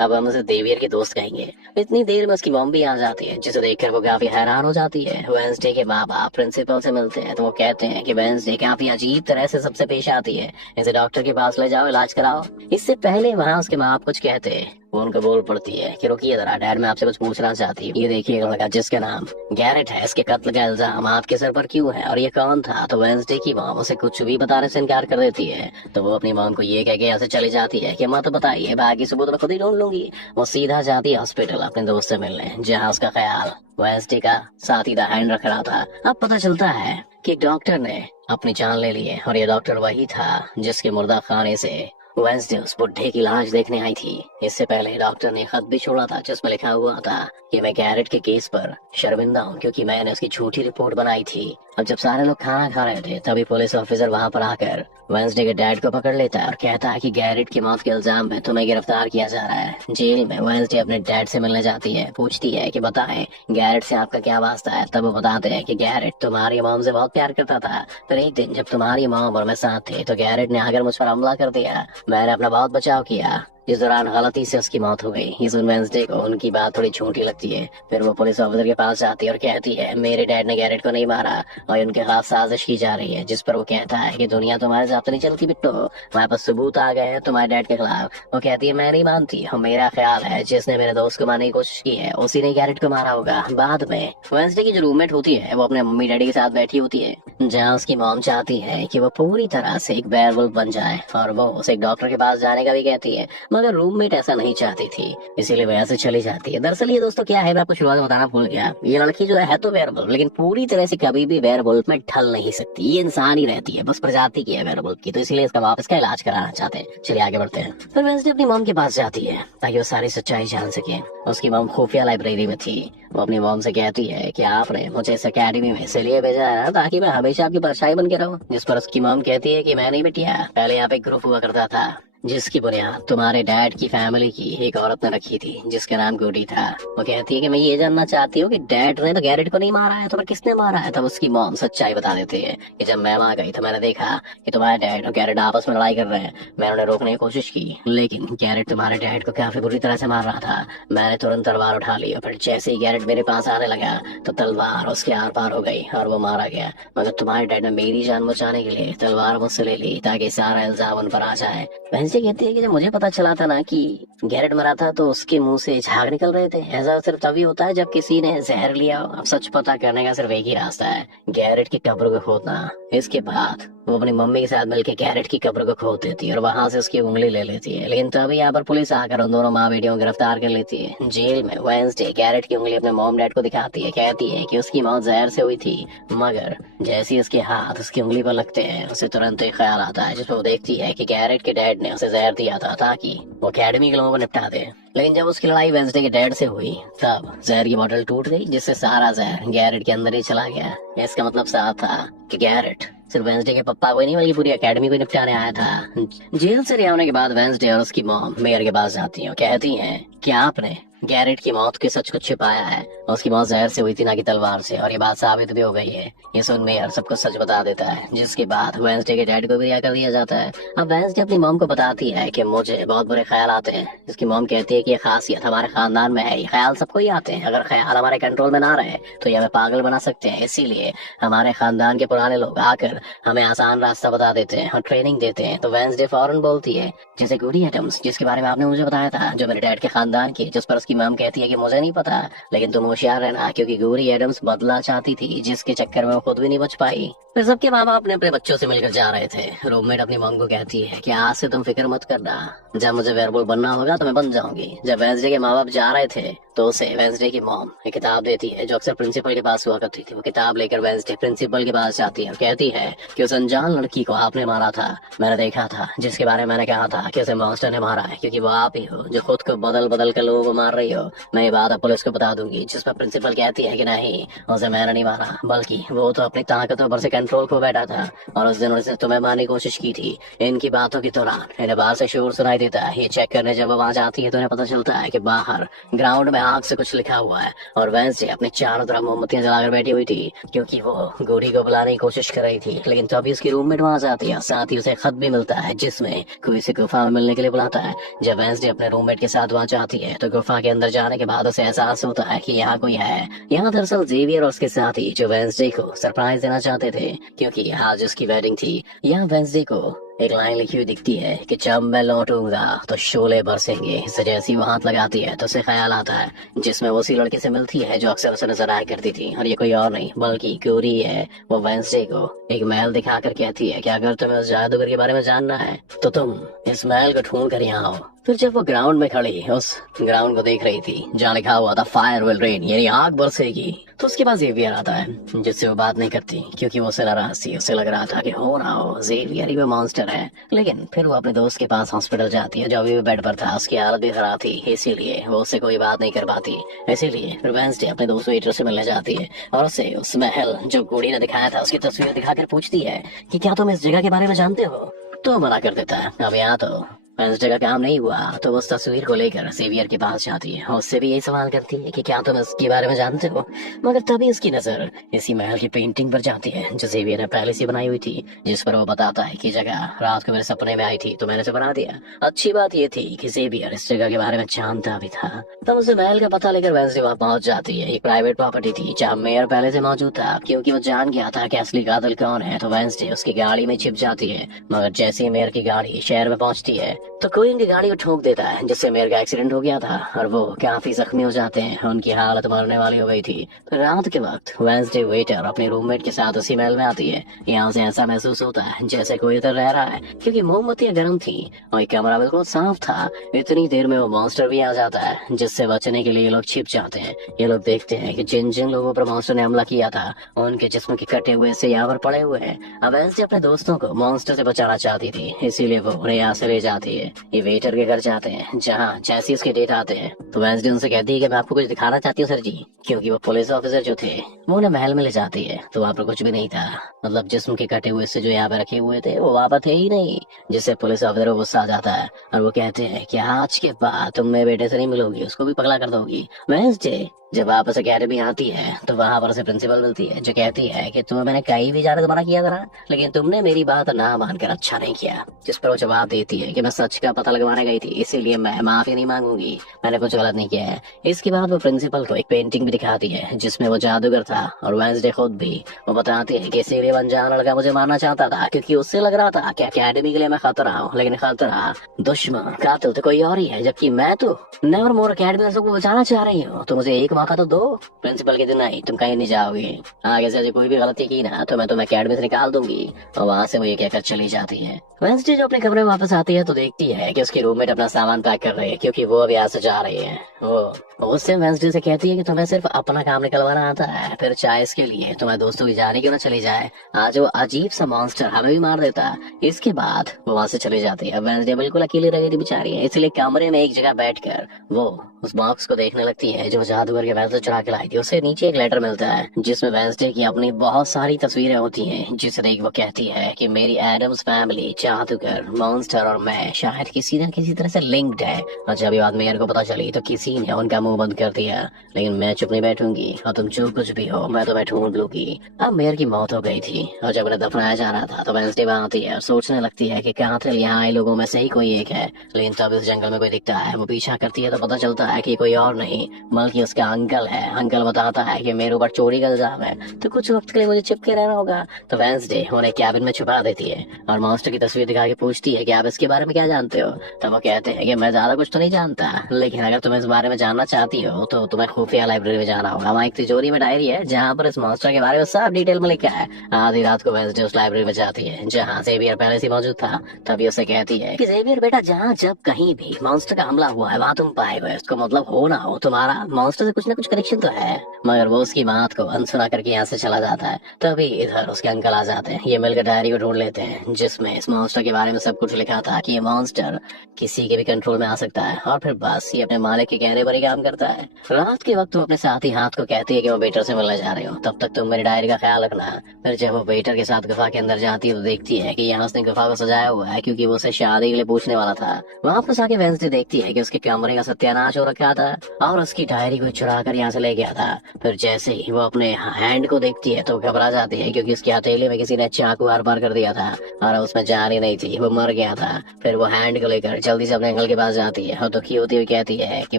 अब हम उसे जेवियर की दोस्त कहेंगे। इतनी देर में उसकी मॉम भी आ जाती है जिसे देखकर वो काफी हैरान हो जाती है। वेंसडे के माँ बाप प्रिंसिपल से मिलते हैं तो वो कहते हैं कि वेंसडे काफी अजीब तरह से सबसे पेश आती है, इसे डॉक्टर के पास ले जाओ, इलाज कराओ। इससे पहले वहाँ उसके माँ बाप कुछ कहते हैं, वो उनको बोल पड़ती है कि रुकिए जरा, डैड मैं आपसे कुछ पूछना चाहती हूँ। ये देखिए लड़का जिसका नाम गैरेट है, इसके कत्ल का इल्जाम आपके सर पर क्यों है और ये कौन था। तो वेंसडे की मॉम उसे कुछ भी बताने से इनकार कर देती है। तो वो अपनी मॉम को ये कह के यहाँ से चली जाती है कि मत बताइए, बाकी सबूत मैं खुद ही ढूंढ लूंगी। वो सीधा जाती है हॉस्पिटल अपने दोस्त से मिलने जहाँ उसका ख्याल वेंसडे का साथी द हैंड रख रहा था। अब पता चलता है कि डॉक्टर ने अपनी जान ले ली है और ये डॉक्टर वही था जिसके मुर्दा खाने से वेंसडे उस बुढ़े की लाश देखने आई थी। इससे पहले डॉक्टर ने खत भी छोड़ा था जिसमें लिखा हुआ था कि मैं गैरेट के केस पर शर्मिंदा हूँ क्योंकि मैंने उसकी झूठी रिपोर्ट बनाई थी। अब जब सारे लोग खाना खा रहे थे तभी पुलिस ऑफिसर वहाँ पर आकर वेंसडे के डैड को पकड़ लेता है और कहता है कि गैरेट की मौत के इल्जाम में तुम्हें गिरफ्तार किया जा रहा है। जेल में वेंसडे अपने डैड से मिलने जाती है, पूछती है कि बताएं गैरेट से आपका क्या वास्ता है। तब वो बताते हैं कि गैरेट तुम्हारी मॉम से बहुत प्यार करता था, फिर एक दिन जब तुम्हारी मॉम और मैं साथ थे तो गैरेट ने आकर मुझ पर हमला कर दिया। मैंने अपना बहुत बचाव किया, इस दौरान गलती से उसकी मौत हो गई। इस वेंसडे को उनकी बात थोड़ी झूठी लगती है। फिर वो पुलिस ऑफिसर के पास जाती है और कहती है मेरे डैड ने गैरेट को नहीं मारा और उनके खिलाफ साजिश की जा रही है। जिस पर वो कहता है कि दुनिया तुम्हारे हिसाब से नहीं चलती बिट्टो, हमारे पास सबूत आ गए हैं तुम्हारे डैड के खिलाफ। वो कहती है मैं नहीं मानती, और मेरा ख्याल है जिसने मेरे दोस्त को मारने की कोशिश की है उसी ने गैरेट को मारा होगा। बाद में वेंसडे की जो रूममेट होती है वो अपने मम्मी डैडी के साथ बैठी होती है, जहाँ उसकी मॉम चाहती है कि वो पूरी तरह से एक वेयरवुल्फ बन जाए और वो उसे एक डॉक्टर के पास जाने का भी कहती है, मगर रूममेट ऐसा नहीं चाहती थी, इसीलिए वह से चली जाती है। दरअसल ये दोस्तों क्या है, मैं आपको शुरुआत में बताना भूल गया, ये लड़की जो है तो वेयरवुल्फ, लेकिन पूरी तरह से कभी भी वेयरवुल्फ में ढल नहीं सकती। ये इंसान ही रहती है, बस प्रजाति की है वेयरवुल्फ की, तो इसलिए इसका बाप इसका इलाज कराना चाहते हैं। चलिए आगे बढ़ते हैं। फिर वेंसडे अपनी मॉम के पास जाती है ताकि वो सारी सच्चाई जान सके। उसकी मॉम खुफिया लाइब्रेरी में थी। वो अपनी मॉम से कहती है कि आपने मुझे इस अकेडमी में इसलिए भेजा है ताकि मैं हमेशा आपकी परछाई बन के रहूं। जिस पर उसकी मॉम कहती है कि मैं नहीं बिटिया, पहले यहाँ पे एक ग्रुप हुआ करता था जिसकी बुनियाद तुम्हारे डैड की फैमिली की एक औरत ने रखी थी जिसका नाम गुडी था। वो कहती है कि मैं ये जानना चाहती हूँ कि डैड ने तो गैरेट को नहीं मारा है तो फिर किसने मारा है। तब उसकी मॉम सच्चाई बता देती है कि जब मैं वहाँ गई तो मैंने देखा कि तुम्हारे डैड और गैरेट आपस में लड़ाई कर रहे हैं। मैंने उन्हें रोकने की कोशिश की, लेकिन गैरेट तुम्हारे डैड को काफी बुरी तरह से मार रहा था। मैंने तुरंत तलवार उठा ली और फिर जैसे ही गैरेट मेरे पास आने लगा तो तलवार उसके आर पार हो गई और वो मारा गया। मगर तुम्हारे डैड ने मेरी जान बचाने के लिए तलवार मुझसे ले ली ताकि सारा इल्जाम उन पर आ जाए। वेंसडे कहती है कि जब मुझे पता चला था ना कि गैरेट मरा था तो उसके मुंह से झाग निकल रहे थे। ऐसा सिर्फ तभी होता है जब किसी ने जहर लिया हो। अब सच पता करने का सिर्फ एक ही रास्ता है, गैरेट की कब्र को खोदना। इसके बाद वो अपनी मम्मी के साथ मिलकर गैरेट की कब्र को खोद देती है और वहां से उसकी उंगली ले लेती है। लेकिन तभी यहाँ पर पुलिस आकर उन दोनों माँ बेटियों को गिरफ्तार कर लेती है। जेल में वेंसडे गैरेट की उंगली अपने मॉम डैड को दिखाती है, कहती है कि उसकी मौत जहर से हुई थी। मगर जैसे ही उसके हाथ उसकी उंगली पर लगते हैं उसे तुरंत एक ख्याल आता है जिसमें वो देखती है कि गैरेट के डैड ने उसे जहर दिया था ताकि वो अकेडमी के लोगों को निपटा दे। लेकिन जब उसकी लड़ाई वेंसडे के डैड से हुई तब जहर की बोतल टूट गई जिससे सारा जहर गैरेट के अंदर ही चला गया। इसका मतलब साफ था कि गैरेट सिर्फ वेंसडे के पप्पा को ही नहीं बल्कि पूरी अकेडमी को निपटाने आया था। जेल से रिहा होने के बाद वेंसडे और उसकी मॉम मेयर के पास जाती हैं और कहती हैं कि आपने गैरेट की मौत के सच को छिपाया है। उसकी मौत जहर से हुई थी ना कि तलवार से, और ये बात साबित भी हो गई है। ये सुन मेयर सबको सच बता देता है, जिसके बाद वेंसडे के डैड को भी रिहा कर दिया जाता है। अब वेंसडे अपनी मॉम को बताती है कि मुझे बहुत बुरे ख्याल आते हैं। इसकी मॉम कहती है कि ये खासियत हमारे खानदान में है, ये ख्याल सबको ही आते हैं। अगर ख्याल हमारे कंट्रोल में ना रहे तो ये हमें पागल बना सकते हैं। इसीलिए हमारे खानदान के पुराने लोग आकर हमें आसान रास्ता बता देते हैं और ट्रेनिंग देते हैं। तो वेंसडे फौरन बोलती है जैसे गुडी एडम्स जिसके बारे में आपने मुझे बताया था, जो मेरे डैड के खानदान की, जिस पर उसकी मॉम कहती है कि मुझे नहीं पता, लेकिन तुम होशियार रहना क्योंकि गौरी एडम्स बदला चाहती थी जिसके चक्कर में वो खुद भी नहीं बच पाई। फिर सबके माँ बाप अपने अपने बच्चों से मिलकर जा रहे थे। रूममेट अपनी मॉम को कहती है कि आज से तुम फिक्र मत करना, जब मुझे वेयरवुल्फ बनना होगा तो मैं बन जाऊंगी। जब वेंसडे के माँ बाप जा रहे थे तो उसे वेंसडे की मॉम एक किताब देती है जो अक्सर प्रिंसिपल के पास हुआ करती थी। वो किताब लेकर वेंसडे प्रिंसिपल के पास जाती है और कहती है कि उस अनजान लड़की को आपने मारा था, मैंने देखा था, जिसके बारे में मैंने कहा था कि उसे मॉन्स्टर ने मारा है, क्योंकि वो आप ही हो जो खुद को बदल बदल कर लोगों को मार रही हो। मैं ये बात अब पुलिस को बता दूंगी। जिस पर प्रिंसिपल कहती है कि नहीं, उसे मैंने नहीं मारा, बल्कि वो तो अपनी ताकतों पर से कंट्रोल खो बैठा था और उस दिन उसने तुम्हें मारने की कोशिश की थी। इनकी बातों के दौरान इन्हें बाहर से शोर सुनाई देता है। ये चेक करने जब वो वहाँ जाती है तो उन्हें पता चलता है कि बाहर ग्राउंड में आग से कुछ लिखा हुआ है और वेंसडे अपने चारों तरफ मोमबत्तियां जलाकर बैठी हुई थी क्योंकि वो गौरी को बुलाने की कोशिश कर रही थी। लेकिन तभी उसकी रूममेट वहाँ जाती है, साथ ही उसे खत भी मिलता है जिसमें कोई से गुफा में मिलने के लिए बुलाता है। जब वेंसडे अपने रूममेट के साथ वहाँ जाती है तो गुफा के अंदर जाने के बाद उसे एहसास होता है कि यहाँ कोई है। यहाँ दरअसल जेवियर और उसके साथी जो वेंसडे को सरप्राइज देना चाहते थे क्योंकि आज उसकी वेडिंग थी। यहाँ वेंसडे को एक लाइन लिखी हुई दिखती है कि जब मैं लौटूंगा तो शोले बरसेंगे। इसे जैसी वो हाथ लगाती है तो उसे ख्याल आता है जिसमें वो उसी लड़के से मिलती है जो अक्सर उसे नजर आया करती थी, और ये कोई और नहीं बल्कि गौरी है। वो वेंसडे को एक महल दिखाकर कहती है कि अगर तुम्हें उस जादूगर के बारे में जानना है तो तुम इस महल को ढूंढ कर यहाँ आओ। फिर जब वो ग्राउंड में खड़ी उस ग्राउंड को देख रही थी जहाँ लिखा हुआ था फायर विल रेन, यानी आग बरसेगी, तो उसके पास जेवियर आता है जिससे वो बात नहीं करती क्योंकि वो उससे नाराज थी। उसे लग रहा था कि हो ना हो जेवियर ही वो मॉन्स्टर है। लेकिन फिर वो अपने दोस्त के पास हॉस्पिटल जाती है जो अभी भी बेड पर था। उसकी हालत भी खराब थी, इसीलिए वो उससे कोई बात नहीं कर पाती। इसीलिए फिर वेंसडे अपने दोस्त वेटर से मिलने जाती है और उसे उस महल जो गौरी ने दिखाया था उसकी तस्वीर दिखाकर पूछती है कि क्या तुम इस जगह के बारे में जानते हो। तो मना कर देता है। अब यहाँ तो वेंसडे का काम नहीं हुआ तो वो उस तस्वीर को लेकर सेवियर के पास जाती है और उससे भी यही सवाल करती है कि क्या तुम इसके बारे में जानते हो। मगर तभी उसकी नजर इसी महल की पेंटिंग पर जाती है जो सेवियर ने पहले से बनाई हुई थी, जिस पर वो बताता है कि जगह रात को मेरे सपने में आई थी तो मैंने इसे बना दिया। अच्छी बात ये थी कि सेवियर इस जगह के बारे में जानता भी था। तब उसे महल का पता लेकर वेंसडे वहाँ पहुंच जाती है। एक प्राइवेट प्रॉपर्टी थी जहाँ मेयर पहले से मौजूद था। क्योंकि वो जान गया था कि असली कातिल कौन है तो वेंसडे उसकी गाड़ी में छिप जाती है। मगर जैसे ही मेयर की गाड़ी शहर में पहुंचती है तो कोई उनकी गाड़ी को ठोक देता है, जिससे मेयर का एक्सीडेंट हो गया था और वो काफी जख्मी हो जाते हैं। उनकी हालत मरने वाली हो गई थी। तो रात के वक्त वेंसडे वेटर अपने रूममेट के साथ उसी महल में आती है। यहाँ से ऐसा महसूस होता है जैसे कोई इधर रह रहा है, क्योंकि मोमबत्तियां गर्म थी और कमरा बिल्कुल साफ था। इतनी देर में वो मॉन्स्टर भी आ जाता है, जिससे बचने के लिए ये लोग छिप जाते हैं। ये लोग देखते हैं कि जिन जिन लोगों पर मॉन्स्टर ने हमला किया था उनके जिस्म के कटे हुए से यहाँ पर पड़े हुए हैं। अब वेंसडे अपने दोस्तों को मॉन्स्टर से बचाना चाहती थी, इसीलिए वो उन्हें यहाँ से ले जाती है। ये वेटर के घर जाते हैं जहाँ जैसे उसके डेट आते हैं तो वेंसडे उनसे कहती है कि मैं आपको कुछ दिखाना चाहती हूँ सर जी, क्योंकि वो पुलिस ऑफिसर जो थे वो उन्हें महल में ले जाती है तो वहाँ पर कुछ भी नहीं था। मतलब जिस्म के कटे हुए से जो यहाँ पे रखे हुए थे वो वहाँ पर थे ही नहीं, जिससे पुलिस ऑफिसर को गुस्सा आ जाता है और वो कहते हैं कि आज के बाद तुम मेरे बेटे से नहीं मिलोगी, उसको भी पगला कर दोगी। वेंसडे जब वापस अकेडमी आती है तो वहाँ पर उसे प्रिंसिपल मिलती है जो कहती है कि तुम्हें मैंने कहीं भी जाने को मना किया था, लेकिन तुमने मेरी बात ना मानकर अच्छा नहीं किया। जिस पर वो जवाब देती है कि मैं सच का पता लगवाने गई थी, इसीलिए मैं माफी नहीं मांगूंगी, मैंने कुछ गलत नहीं किया है। इसके बाद वो प्रिंसिपल को एक पेंटिंग भी दिखाती है जिसमें वो जादूगर था और वेंसडे खुद भी। वो बताती है कि इसीलिए अनजान लड़का मुझे मारना चाहता था क्योंकि उससे लग रहा था कि अकेडमी के लिए मैं खतरा हूँ, लेकिन खतरा दुश्मन कातिल तो कोई और ही है, जबकि मैं तो नेवर मोर अकेडमी सबको बचाना चाह रही हूँ। तो मुझे एक मौका तो दो। प्रिंसिपल के दिन नहीं, तुम कहीं नहीं जाओगे, आगे से कोई भी गलती की ना तो मैं तुम्हें अकेडमी से निकाल दूंगी। और वहाँ से वो ये कहकर चली जाती है। वेंसडे जो अपने कमरे में वापस आती है तो देखती है कि उसकी रूममेट अपना सामान पैक कर रही है क्योंकि वो अभी यहाँ से जा रही है। वो उससे वेंसडे से कहती है कि तुम्हें सिर्फ अपना काम निकलवाना आता है, फिर चाहे इसके लिए तुम्हें दोस्तों की जाने क्यों ना चली जाए, आज वो अजीब सा मॉन्स्टर हमें भी मार देता। इसके बाद वो वहाँ से चली जाती है। वेंसडे बिल्कुल अकेली रह गई थी बेचारी, इसलिए कमरे में एक जगह बैठकर वो उस बॉक्स को देखने लगती है जो जादूगर के महल से चुरा के लाई थी। उससे नीचे एक लेटर मिलता है जिसमें वेंसडे की अपनी बहुत सारी तस्वीरें होती हैं, जिसे देख वो कहती है कि मेरी एडम्स फैमिली, जादूगर, मॉन्स्टर और मैं शायद किसी न किसी तरह से लिंक्ड है। और जब ये बात मेयर को पता चली तो किसी ने उनका मुंह बंद कर दिया, लेकिन मैं चुप नहीं बैठूंगी और तुम जो कुछ भी हो मैं तुम्हें ढूंढ लूंगी। अब मेयर की मौत हो गई थी और जब उन्हें दफनाया जा रहा था तो वेंसडे वहाँ आती है और सोचने लगती है कि कातिल यहाँ आए लोगों में से ही कोई एक है। लेकिन तब इस जंगल में कोई दिखता है। वो पीछा करती है तो पता चलता है कि कोई और नहीं बल्कि उसका अंकल है। अंकल बताता है कि मेरे ऊपर चोरी का इल्जाम है तो कुछ वक्त के लिए मुझे चिपके रहना होगा। तो वेंसडे उन्हें कैबिन में छुपा देती है और मॉन्स्टर की तस्वीर दिखा के पूछती है कि आप इसके बारे में क्या जानते हो। तब वो कहते हैं कि मैं ज्यादा कुछ तो नहीं जानता, लेकिन अगर तुम इस बारे में जानना चाहती हो तो तुम्हें खुफिया लाइब्रेरी में जाना होगा। वहाँ एक तिजोरी में डायरी है जहाँ पर इस मॉन्स्टर के बारे में सब डिटेल में लिखा है। आधी रात को वेंसडे उस लाइब्रेरी में जाती है जहाँ जेवियर पहले से मौजूद था। तभी उसे कहती है कि जेवियर बेटा, जहाँ जब कहीं भी मॉन्स्टर का हमला हुआ है वहाँ तुम पाए हुए, उसको मतलब हो ना हो तुम्हारा मॉन्स्टर से कुछ ना कुछ कनेक्शन तो है। मगर वो उसकी बात को अनसुना करके यहाँ से चला जाता है। तभी इधर उसके अंकल आ जाते हैं। ये मिलकर डायरी को ढूंढ लेते हैं जिसमें इस मॉन्स्टर के बारे में सब कुछ लिखा था कि ये मॉन्स्टर किसी के भी कंट्रोल में आ सकता है और फिर बस ये अपने मालिक के कहने पर ही काम करता है। रात के वक्त वो अपने साथी हाथ को कहती है कि वो वेटर से मिलने जा रहे हो, तब तक तुम मेरी डायरी का ख्याल रखना। फिर जब वो वेटर के साथ गुफा के अंदर जाती है तो देखती है कि यहाँ उसने गुफा को सजाया हुआ है क्योंकि वो उसे शादी के लिए पूछने वाला था। वहाँ पर आके वेंसडे देखती है कि उसके कमरे का सत्यानाश हो रखा था और उसकी डायरी को चुरा कर यहाँ से ले गया था। फिर जैसे ही वो अपने हैंड को देखती है तो घबरा जाती है क्योंकि उसकी हथेली में किसी ने चाकू आर पार कर दिया था और उसमें जान ही नहीं थी, वो मर गया था। फिर वो हैंड को लेकर जल्दी से अपने अंकल के पास जाती है और दुखी होती हुई कहती है कि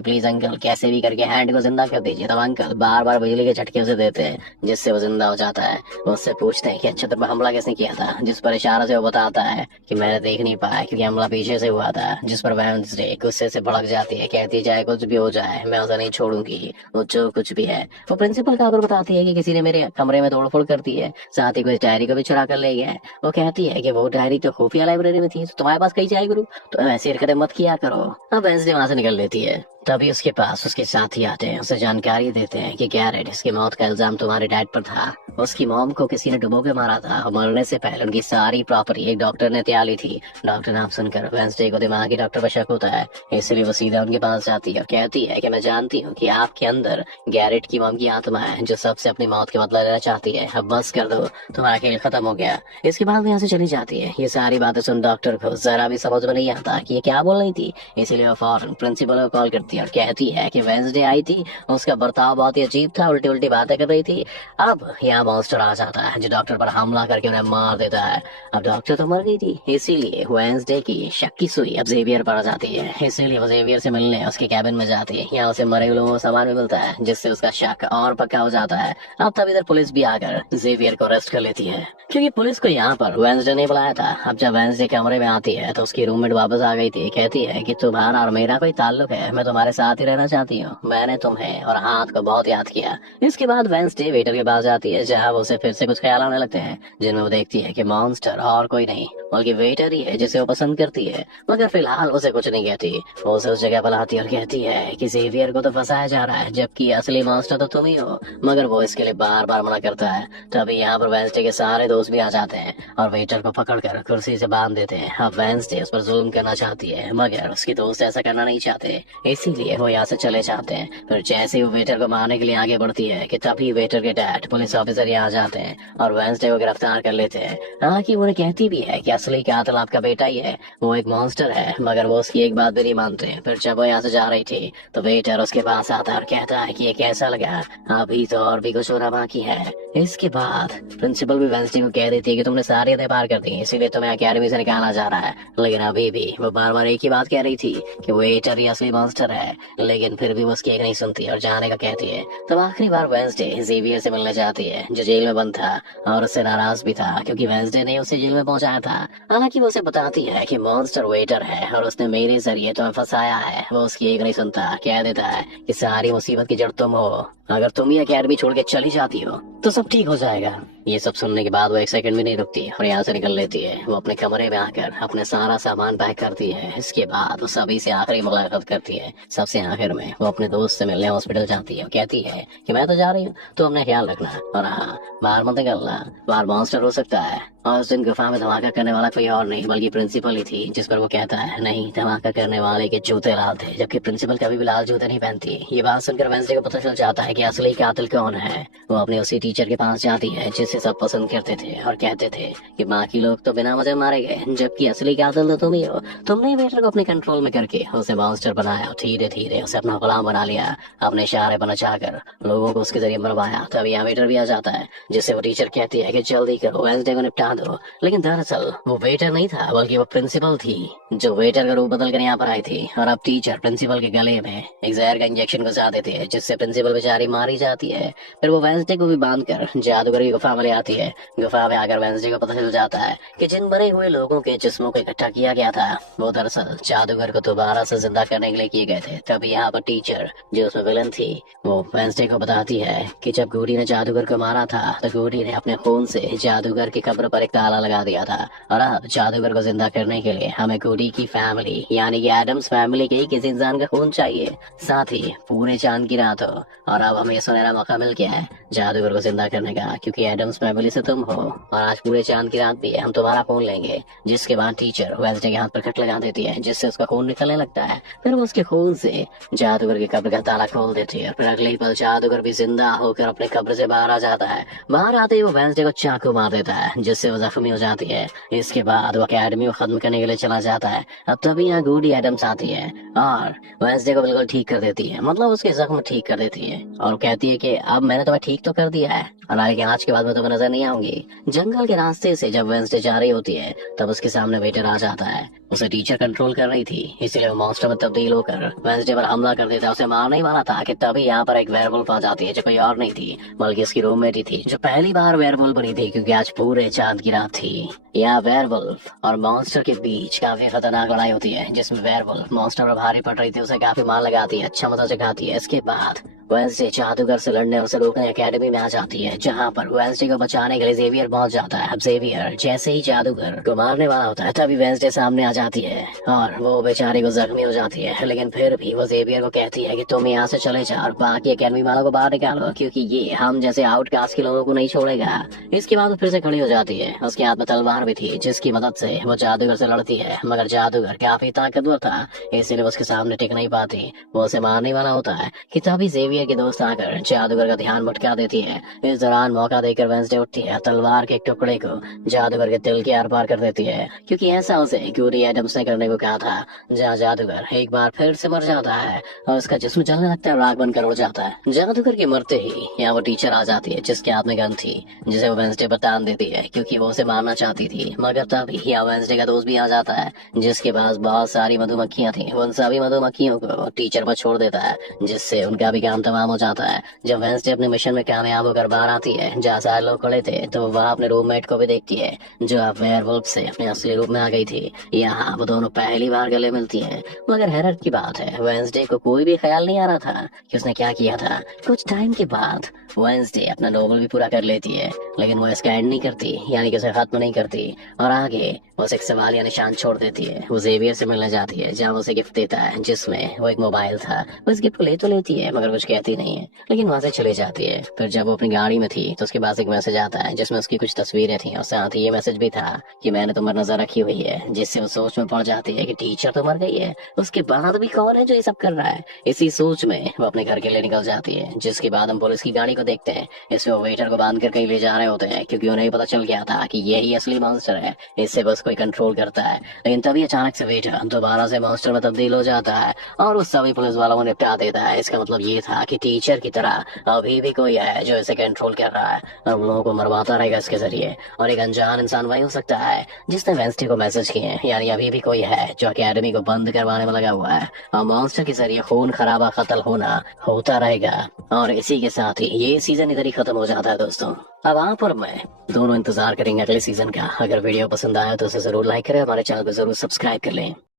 प्लीज अंकल कैसे भी करके हैंड को जिंदा कर दीजिए। तब अंकल बार बार बिजली के झटके उसे देते हैं जिससे वो जिंदा हो जाता है। वो उससे पूछते हैं कि अच्छा तुम हमला किसने किया था, जिस पर इशारा से वो बताता है कि मैंने देख नहीं पाया क्योंकि हमला पीछे से हुआ था। जिस पर वेंसडे गुस्से से भड़क जाती है, कहती चाहे कुछ भी हो जाए मैं उसे नहीं छोड़ूंगी, वो जो कुछ भी है। वो प्रिंसिपल का खबर बताती है कि किसी ने मेरे कमरे में तोड़फोड़ कर दी है, साथ ही कुछ डायरी को भी चुरा कर ले गया है। वो कहती है कि वो डायरी तो खुफिया लाइब्रेरी में थी, तो तुम्हारे पास कहीं जाए गुरु, तो ऐसी हरकतें मत किया करो। अब वेंसडे वहां से निकल लेती है। तभी उसके पास उसके साथी आते हैं, उसे जानकारी देते हैं कि गैरेट, इसकी मौत का इल्जाम तुम्हारे डैड पर था। उसकी मॉम को किसी ने डुबो के मारा था और मरने से पहले उनकी सारी प्रॉपर्टी एक डॉक्टर ने त्याग ली थी। डॉक्टर नाम सुनकर वेंसडे को दिमागी डॉक्टर पर शक होता है, इसलिए वो सीधा उनके पास जाती है और कहती है कि मैं जानती हूँ कि आपके अंदर गैरेट की मॉम की आत्मा है जो सबसे अपनी मौत के बदला लेना चाहती है। अब बस कर दो, तुम्हारा खेल खत्म हो गया। इसके बाद वो यहाँ से चली जाती है। ये सारी बातें सुन डॉक्टर को जरा भी समझ में नहीं आता कि ये क्या बोल रही थी, इसलिए वो फौरन प्रिंसिपल को कॉल करती है और कहती है कि वेंसडे आई थी, उसका बर्ताव बहुत ही अजीब था, उल्टी उल्टी बातें कर रही थी। अब यहाँ मॉन्स्टर आ जाता है जो डॉक्टर पर हमला करके उन्हें मार देता है। अब डॉक्टर तो मर गई थी, इसीलिए वेंसडे की शक की सुई अब जेवियर पर आ जाती है, इसीलिए वो जेवियर से मिलने उसके कैबिन में जाती है। यहाँ उसे मरे हुए लोगों को सामान भी मिलता है जिससे उसका शक और पक्का हो जाता है। अब तब इधर पुलिस भी आकर जेवियर को अरेस्ट कर लेती है, क्योंकि पुलिस को यहाँ पर वेंसडे ने बुलाया था। अब जब वेंसडे कमरे में आती है तो उसकी रूममेट वापस आ गई थी। कहती है कि तुम्हारा और मेरा कोई ताल्लुक है, मैं तुम्हारे साथ ही रहना चाहती हूँ। मैंने तुम्हें और हाथ को बहुत याद किया। इसके बाद वेंसडे वेटर के पास जाती है, जहाँ उसे फिर से कुछ ख्याल आने लगते हैं, जिनमें वो देखती है कि मॉन्स्टर और कोई नहीं बल्कि वेटर ही है जिसे वो पसंद करती है। मगर फिलहाल उसे कुछ नहीं कहती, वो उसे उस जगह पर लाती है और कहती है कि जेवियर को तो फंसाया जा रहा है, जबकि असली मॉन्स्टर तो तुम ही हो। मगर वो इसके लिए बार बार मना करता है। तभी यहाँ पर वेंसडे के सारे दोस्त भी आ जाते हैं और वेटर को पकड़कर कुर्सी से बांध देते हैं। अब वेंसडे उस पर जुल्म करना चाहती है, मगर उसके दोस्त ऐसा करना नहीं चाहते, इसीलिए वो यहाँ से चले जाते हैं। फिर जैसे ही वो वेटर को मारने के लिए आगे बढ़ती है कि तभी वेटर के डैड पुलिस ऑफिसर यहाँ आ जाते हैं और वेंसडे को गिरफ्तार कर लेते हैं। हालांकि वो कहती भी है कि असली कातिल आपका बेटा ही है, वो एक मॉन्स्टर है, मगर वो उसकी एक बात भी नहीं मानते। फिर जब वो यहाँ से जा रही थी तो वेटर उसके पास आता है और कहता है कि ये कैसा लगा, अभी तो और भी कुछ होना बाकी है। इसके बाद प्रिंसिपल भी वेंसडे को कह देती है कि तुमने सारी हदें पार कर दी, इसीलिए तुम्हें अकेडमी से निकाला जा रहा है। लेकिन अभी भी वो बार बार एक ही बात कह रही थी कि वेटर ही असली मॉन्स्टर है, लेकिन फिर भी वो उसकी एक नहीं सुनती और जाने का कहती है। तब आखिरी बार वेंसडे जेवियर से मिलने जाती है जो जेल में बंद था और उससे नाराज भी था क्योंकि वेंसडे ने उसे जेल में पहुंचाया था। हालांकि वो उसे बताती है कि मॉन्स्टर वेटर है और उसने मेरे जरिए तुम्हें फंसाया है। वो उसकी एक नहीं सुनता, कह देता है कि सारी मुसीबत की जड़ तुम हो, अगर तुम ही अकेडमी छोड़ के चली जाती हो तो सब ठीक हो जाएगा। ये सब सुनने के बाद वो एक सेकंड भी नहीं रुकती और यहाँ से निकल लेती है। वो अपने कमरे में आकर अपने सारा सामान पैक करती है। इसके बाद वो सभी से आखिरी मुलाकात करती है। सबसे आखिर में वो अपने दोस्त से मिलने हॉस्पिटल जाती है और कहती है कि मैं तो जा रही हूँ, तो अपने ख्याल रखना और हाँ, बाहर मत निकलना, बाहर मॉन्स्टर हो सकता है। और उस दिन गुफा में धमाका करने वाला कोई और नहीं बल्कि प्रिंसिपल ही थी, जिस पर वो कहता है नहीं, धमाका करने वाले के जूते लाल थे, जबकि प्रिंसिपल कभी भी लाल जूते नहीं पहनती। ये बात सुनकर वेंसडे को पता चल जाता है कि असली कातिल कौन है। वो अपने उसी टीचर के पास जाती है जिसे सब पसंद करते थे और कहते थे कि बाकी लोग तो बिना वजह मारे गए, जबकि असली कातिल तो तुम ही हो। तुमने वेटर को अपने कंट्रोल में करके उसे मॉन्स्टर बनाया, धीरे धीरे उसे अपना गुलाम बना लिया, अपने इशारे पर नचाकर लोगों को उसके जरिए मरवाया। तभी यहाँ वेटर भी आ जाता है जिससे वो टीचर कहती है कि जल्दी करो, वेंसडे को निपटा दो। लेकिन दरअसल वो वेटर नहीं था बल्कि वो प्रिंसिपल थी जो वेटर का रूप बदल कर यहाँ पर आई थी। और अब टीचर प्रिंसिपल के गले में एक जहर का इंजेक्शन घुसा देते हैं जिससे प्रिंसिपल बेचारी मारी जाती है। फिर वो वेंसडे को भी बांधकर जादूगर की गुफा में ले आती है। गुफा में आकर वेंसडे को पता चल जाता है कि जिन मरे हुए लोगों के जिस्मों को इकट्ठा किया गया था वो दरअसल जादूगर को दोबारा से जिंदा करने के लिए किए गए थे। तभी यहाँ पर टीचर जो उसमें विलन थी वो वेंसडे को बताती है कि जब गूडी ने जादूगर को मारा था तो गूडी ने अपने खून से जादूगर की कब्र पर एक ताला लगा दिया था और अब जादूगर को जिंदा करने के लिए हमें गूडी की फैमिली यानी कि एडम्स फैमिली के ही किसी इंसान का खून चाहिए, साथ ही पूरे चांद की रात हो। और अब हमें सुनहरा मौका मिल गया है जादूगर को जिंदा करने का, क्योंकि एडम्स फैमिली से तुम हो और आज पूरे चांद की रात भी है, हम तुम्हारा खून लेंगे। जिसके बाद टीचर वेंसडे के हाथ पर कट लगा देती है जिससे उसका खून निकलने लगता है। फिर वो उसके खून से जादूगर की कब्र का ताला खोल देती है। फिर अगले ही पल जादूगर भी जिंदा होकर अपने कब्र से बाहर आ जाता है। बाहर आते ही वो वेंसडे को चाकू मार देता है जिससे वो जख्मी हो जाती है। इसके बाद वो अकेडमी को खत्म करने के लिए चला जाता है। अब तभी यहाँ गूडी एडम्स आती है और वेंसडे को बिल्कुल ठीक कर देती है, मतलब उसके जख्म ठीक कर देती है और कहती है कि अब मैंने तुम्हें ठीक तो कर दिया है और लेकिन आज के बाद मैं तुम्हें नजर नहीं आऊंगी। जंगल के रास्ते से जब वेंसडे जा रही होती है तब उसके सामने वेटर आ जाता है। उसे टीचर कंट्रोल कर रही थी, इसलिए वो मॉन्स्टर में तब्दील होकर वेंसडे पर हमला कर देता है। उसे मारने ही वाला था कि तभी यहाँ पर एक वेयरवुल्फ आ जाती है जो कोई और नहीं थी बल्कि उसकी रूममेट ही थी, जो पहली बार वेयरवुल्फ बनी थी क्योंकि आज पूरे चांद की रात थी। यहाँ वेयरवुल्फ और मॉन्स्टर के बीच काफी खतरनाक लड़ाई होती है जिसमें वेयरवुल्फ मॉन्स्टर पर भारी पड़ रही थी, उसे काफी मार लगाती है, अच्छा मजा चखाती है। इसके बाद वेंसडे जादूगर से लड़ने और उसे रोकने एकेडमी में आ जाती है, जहाँ पर वेंसडे को बचाने के लिए जेवियर पहुंच जाता है। अब जेवियर जैसे ही जादूगर को मारने वाला होता है तभी वेंसडे सामने आ जाती है और वो बेचारी को जख्मी हो जाती है, लेकिन फिर भी वो जेवियर को कहती है कि तुम यहाँ से चले जाओ और बाकी एकेडमी वालों को बाहर निकालो, क्योंकि ये हम जैसे आउटकास्ट के लोगों को नहीं छोड़ेगा। इसके बाद वो फिर से खड़ी हो जाती है। उसके हाथ में तलवार भी थी, जिसकी मदद से वो जादूगर से लड़ती है, मगर जादूगर काफी ताकतवर था, इसीलिए उसके सामने टिक नहीं पाती। वो उसे मारने वाला होता है कि तभी जेवियर की दोस्त आकर जादूगर का ध्यान भटका देती है। इस दौरान मौका देकर वेंसडे उठती है, तलवार के एक टुकड़े को जादूगर के दिल के आर पार कर देती है, क्योंकि ऐसा उसे क्यूरी एडम्स ने करने को कहा था। जहाँ जादूगर एक बार फिर से मर जाता है और उसका जिस्म जलने लगता है, राख बनकर उड़ जाता है। जादूगर के मरते ही यहाँ वो टीचर आ जाती है, जिसके हाथ में गन थी, जिसे वो वेंसडे पर तान देती है, क्योंकि वो उसे मारना चाहती थी। मगर तभी यहाँ वेंसडे का दोस्त भी आ जाता है, जिसके पास बहुत सारी मधुमक्खियां थी। उन सभी मधुमक्खियों को टीचर पर छोड़ देता है, जिससे उनका भी काम तमाम हो जाता है। जब वेंसडे अपने मिशन में कामयाब होकर बाहर आती है, जहाँ सारे लोग खड़े थे, तो वह अपने रूममेट को भी देखती है, जो अब वेयरवुल्फ से अपने असली रूप में आ गई थी। यहाँ वो दोनों पहली बार गले मिलती है। मगर हैरत की बात है, वेंसडे को कोई भी ख्याल नहीं आ रहा था कि उसने क्या किया था। कुछ टाइम के बाद वेंसडे अपना नोवेल भी पूरा कर लेती है, लेकिन वो इसका एंड नहीं करती, यानी कि उसे खत्म नहीं करती, और आगे वो एक सवाल या निशान छोड़ देती है। वो जेवियर से मिलने जाती है, जहाँ वो उसे गिफ्ट देता है, जिसमें वो एक मोबाइल था। वो इस गिफ्ट को ले तो लेती है, मगर कुछ कहती नहीं है, लेकिन वहाँ से चले जाती है। फिर जब वो अपनी गाड़ी में थी तो उसके पास एक मैसेज आता है, जिसमें उसकी कुछ तस्वीरें थी, और साथ ही ये मैसेज भी था कि मैंने तुम पर नजर रखी हुई है, जिससे वो सोच में पड़ जाती है कि टीचर तो मर गई है, उसके बाद भी कौन है जो ये सब कर रहा है। इसी सोच में वो अपने घर के लिए निकल जाती है, जिसके बाद हम पुलिस की गाड़ी को देखते हैं। इसमें वो वेटर को बांध कर कहीं ले जा रहे होते हैं, क्योंकि उन्हें पता चल गया था कि यही असली मॉन्स्टर है, इससे बस कोई कंट्रोल करता है। लेकिन तभी अचानक से वेटर दोबारा से मॉन्स्टर में तब्दील हो जाता है और उस सभी पुलिस वालों को निपटा देता है। इसका मतलब ये था कि टीचर की तरह अभी भी कोई है जो इसे कंट्रोल कर रहा है और उन लोगों को मरवाता रहेगा इसके जरिए। और एक अनजान इंसान वही हो सकता है जिसने वेंसडे को मैसेज किए, यानी अभी भी कोई है जो अकेडमी को बंद करवाने में लगा हुआ है, और मॉन्स्टर के जरिए खून खराबा कत्ल होना होता रहेगा। और इसी के साथ ही ये सीजन इधर ही खत्म हो जाता है दोस्तों। अब आप और मैं दोनों इंतजार करेंगे अगले सीजन का। अगर वीडियो पसंद आया तो उसे जरूर लाइक करें, हमारे चैनल को जरूर सब्सक्राइब कर लें।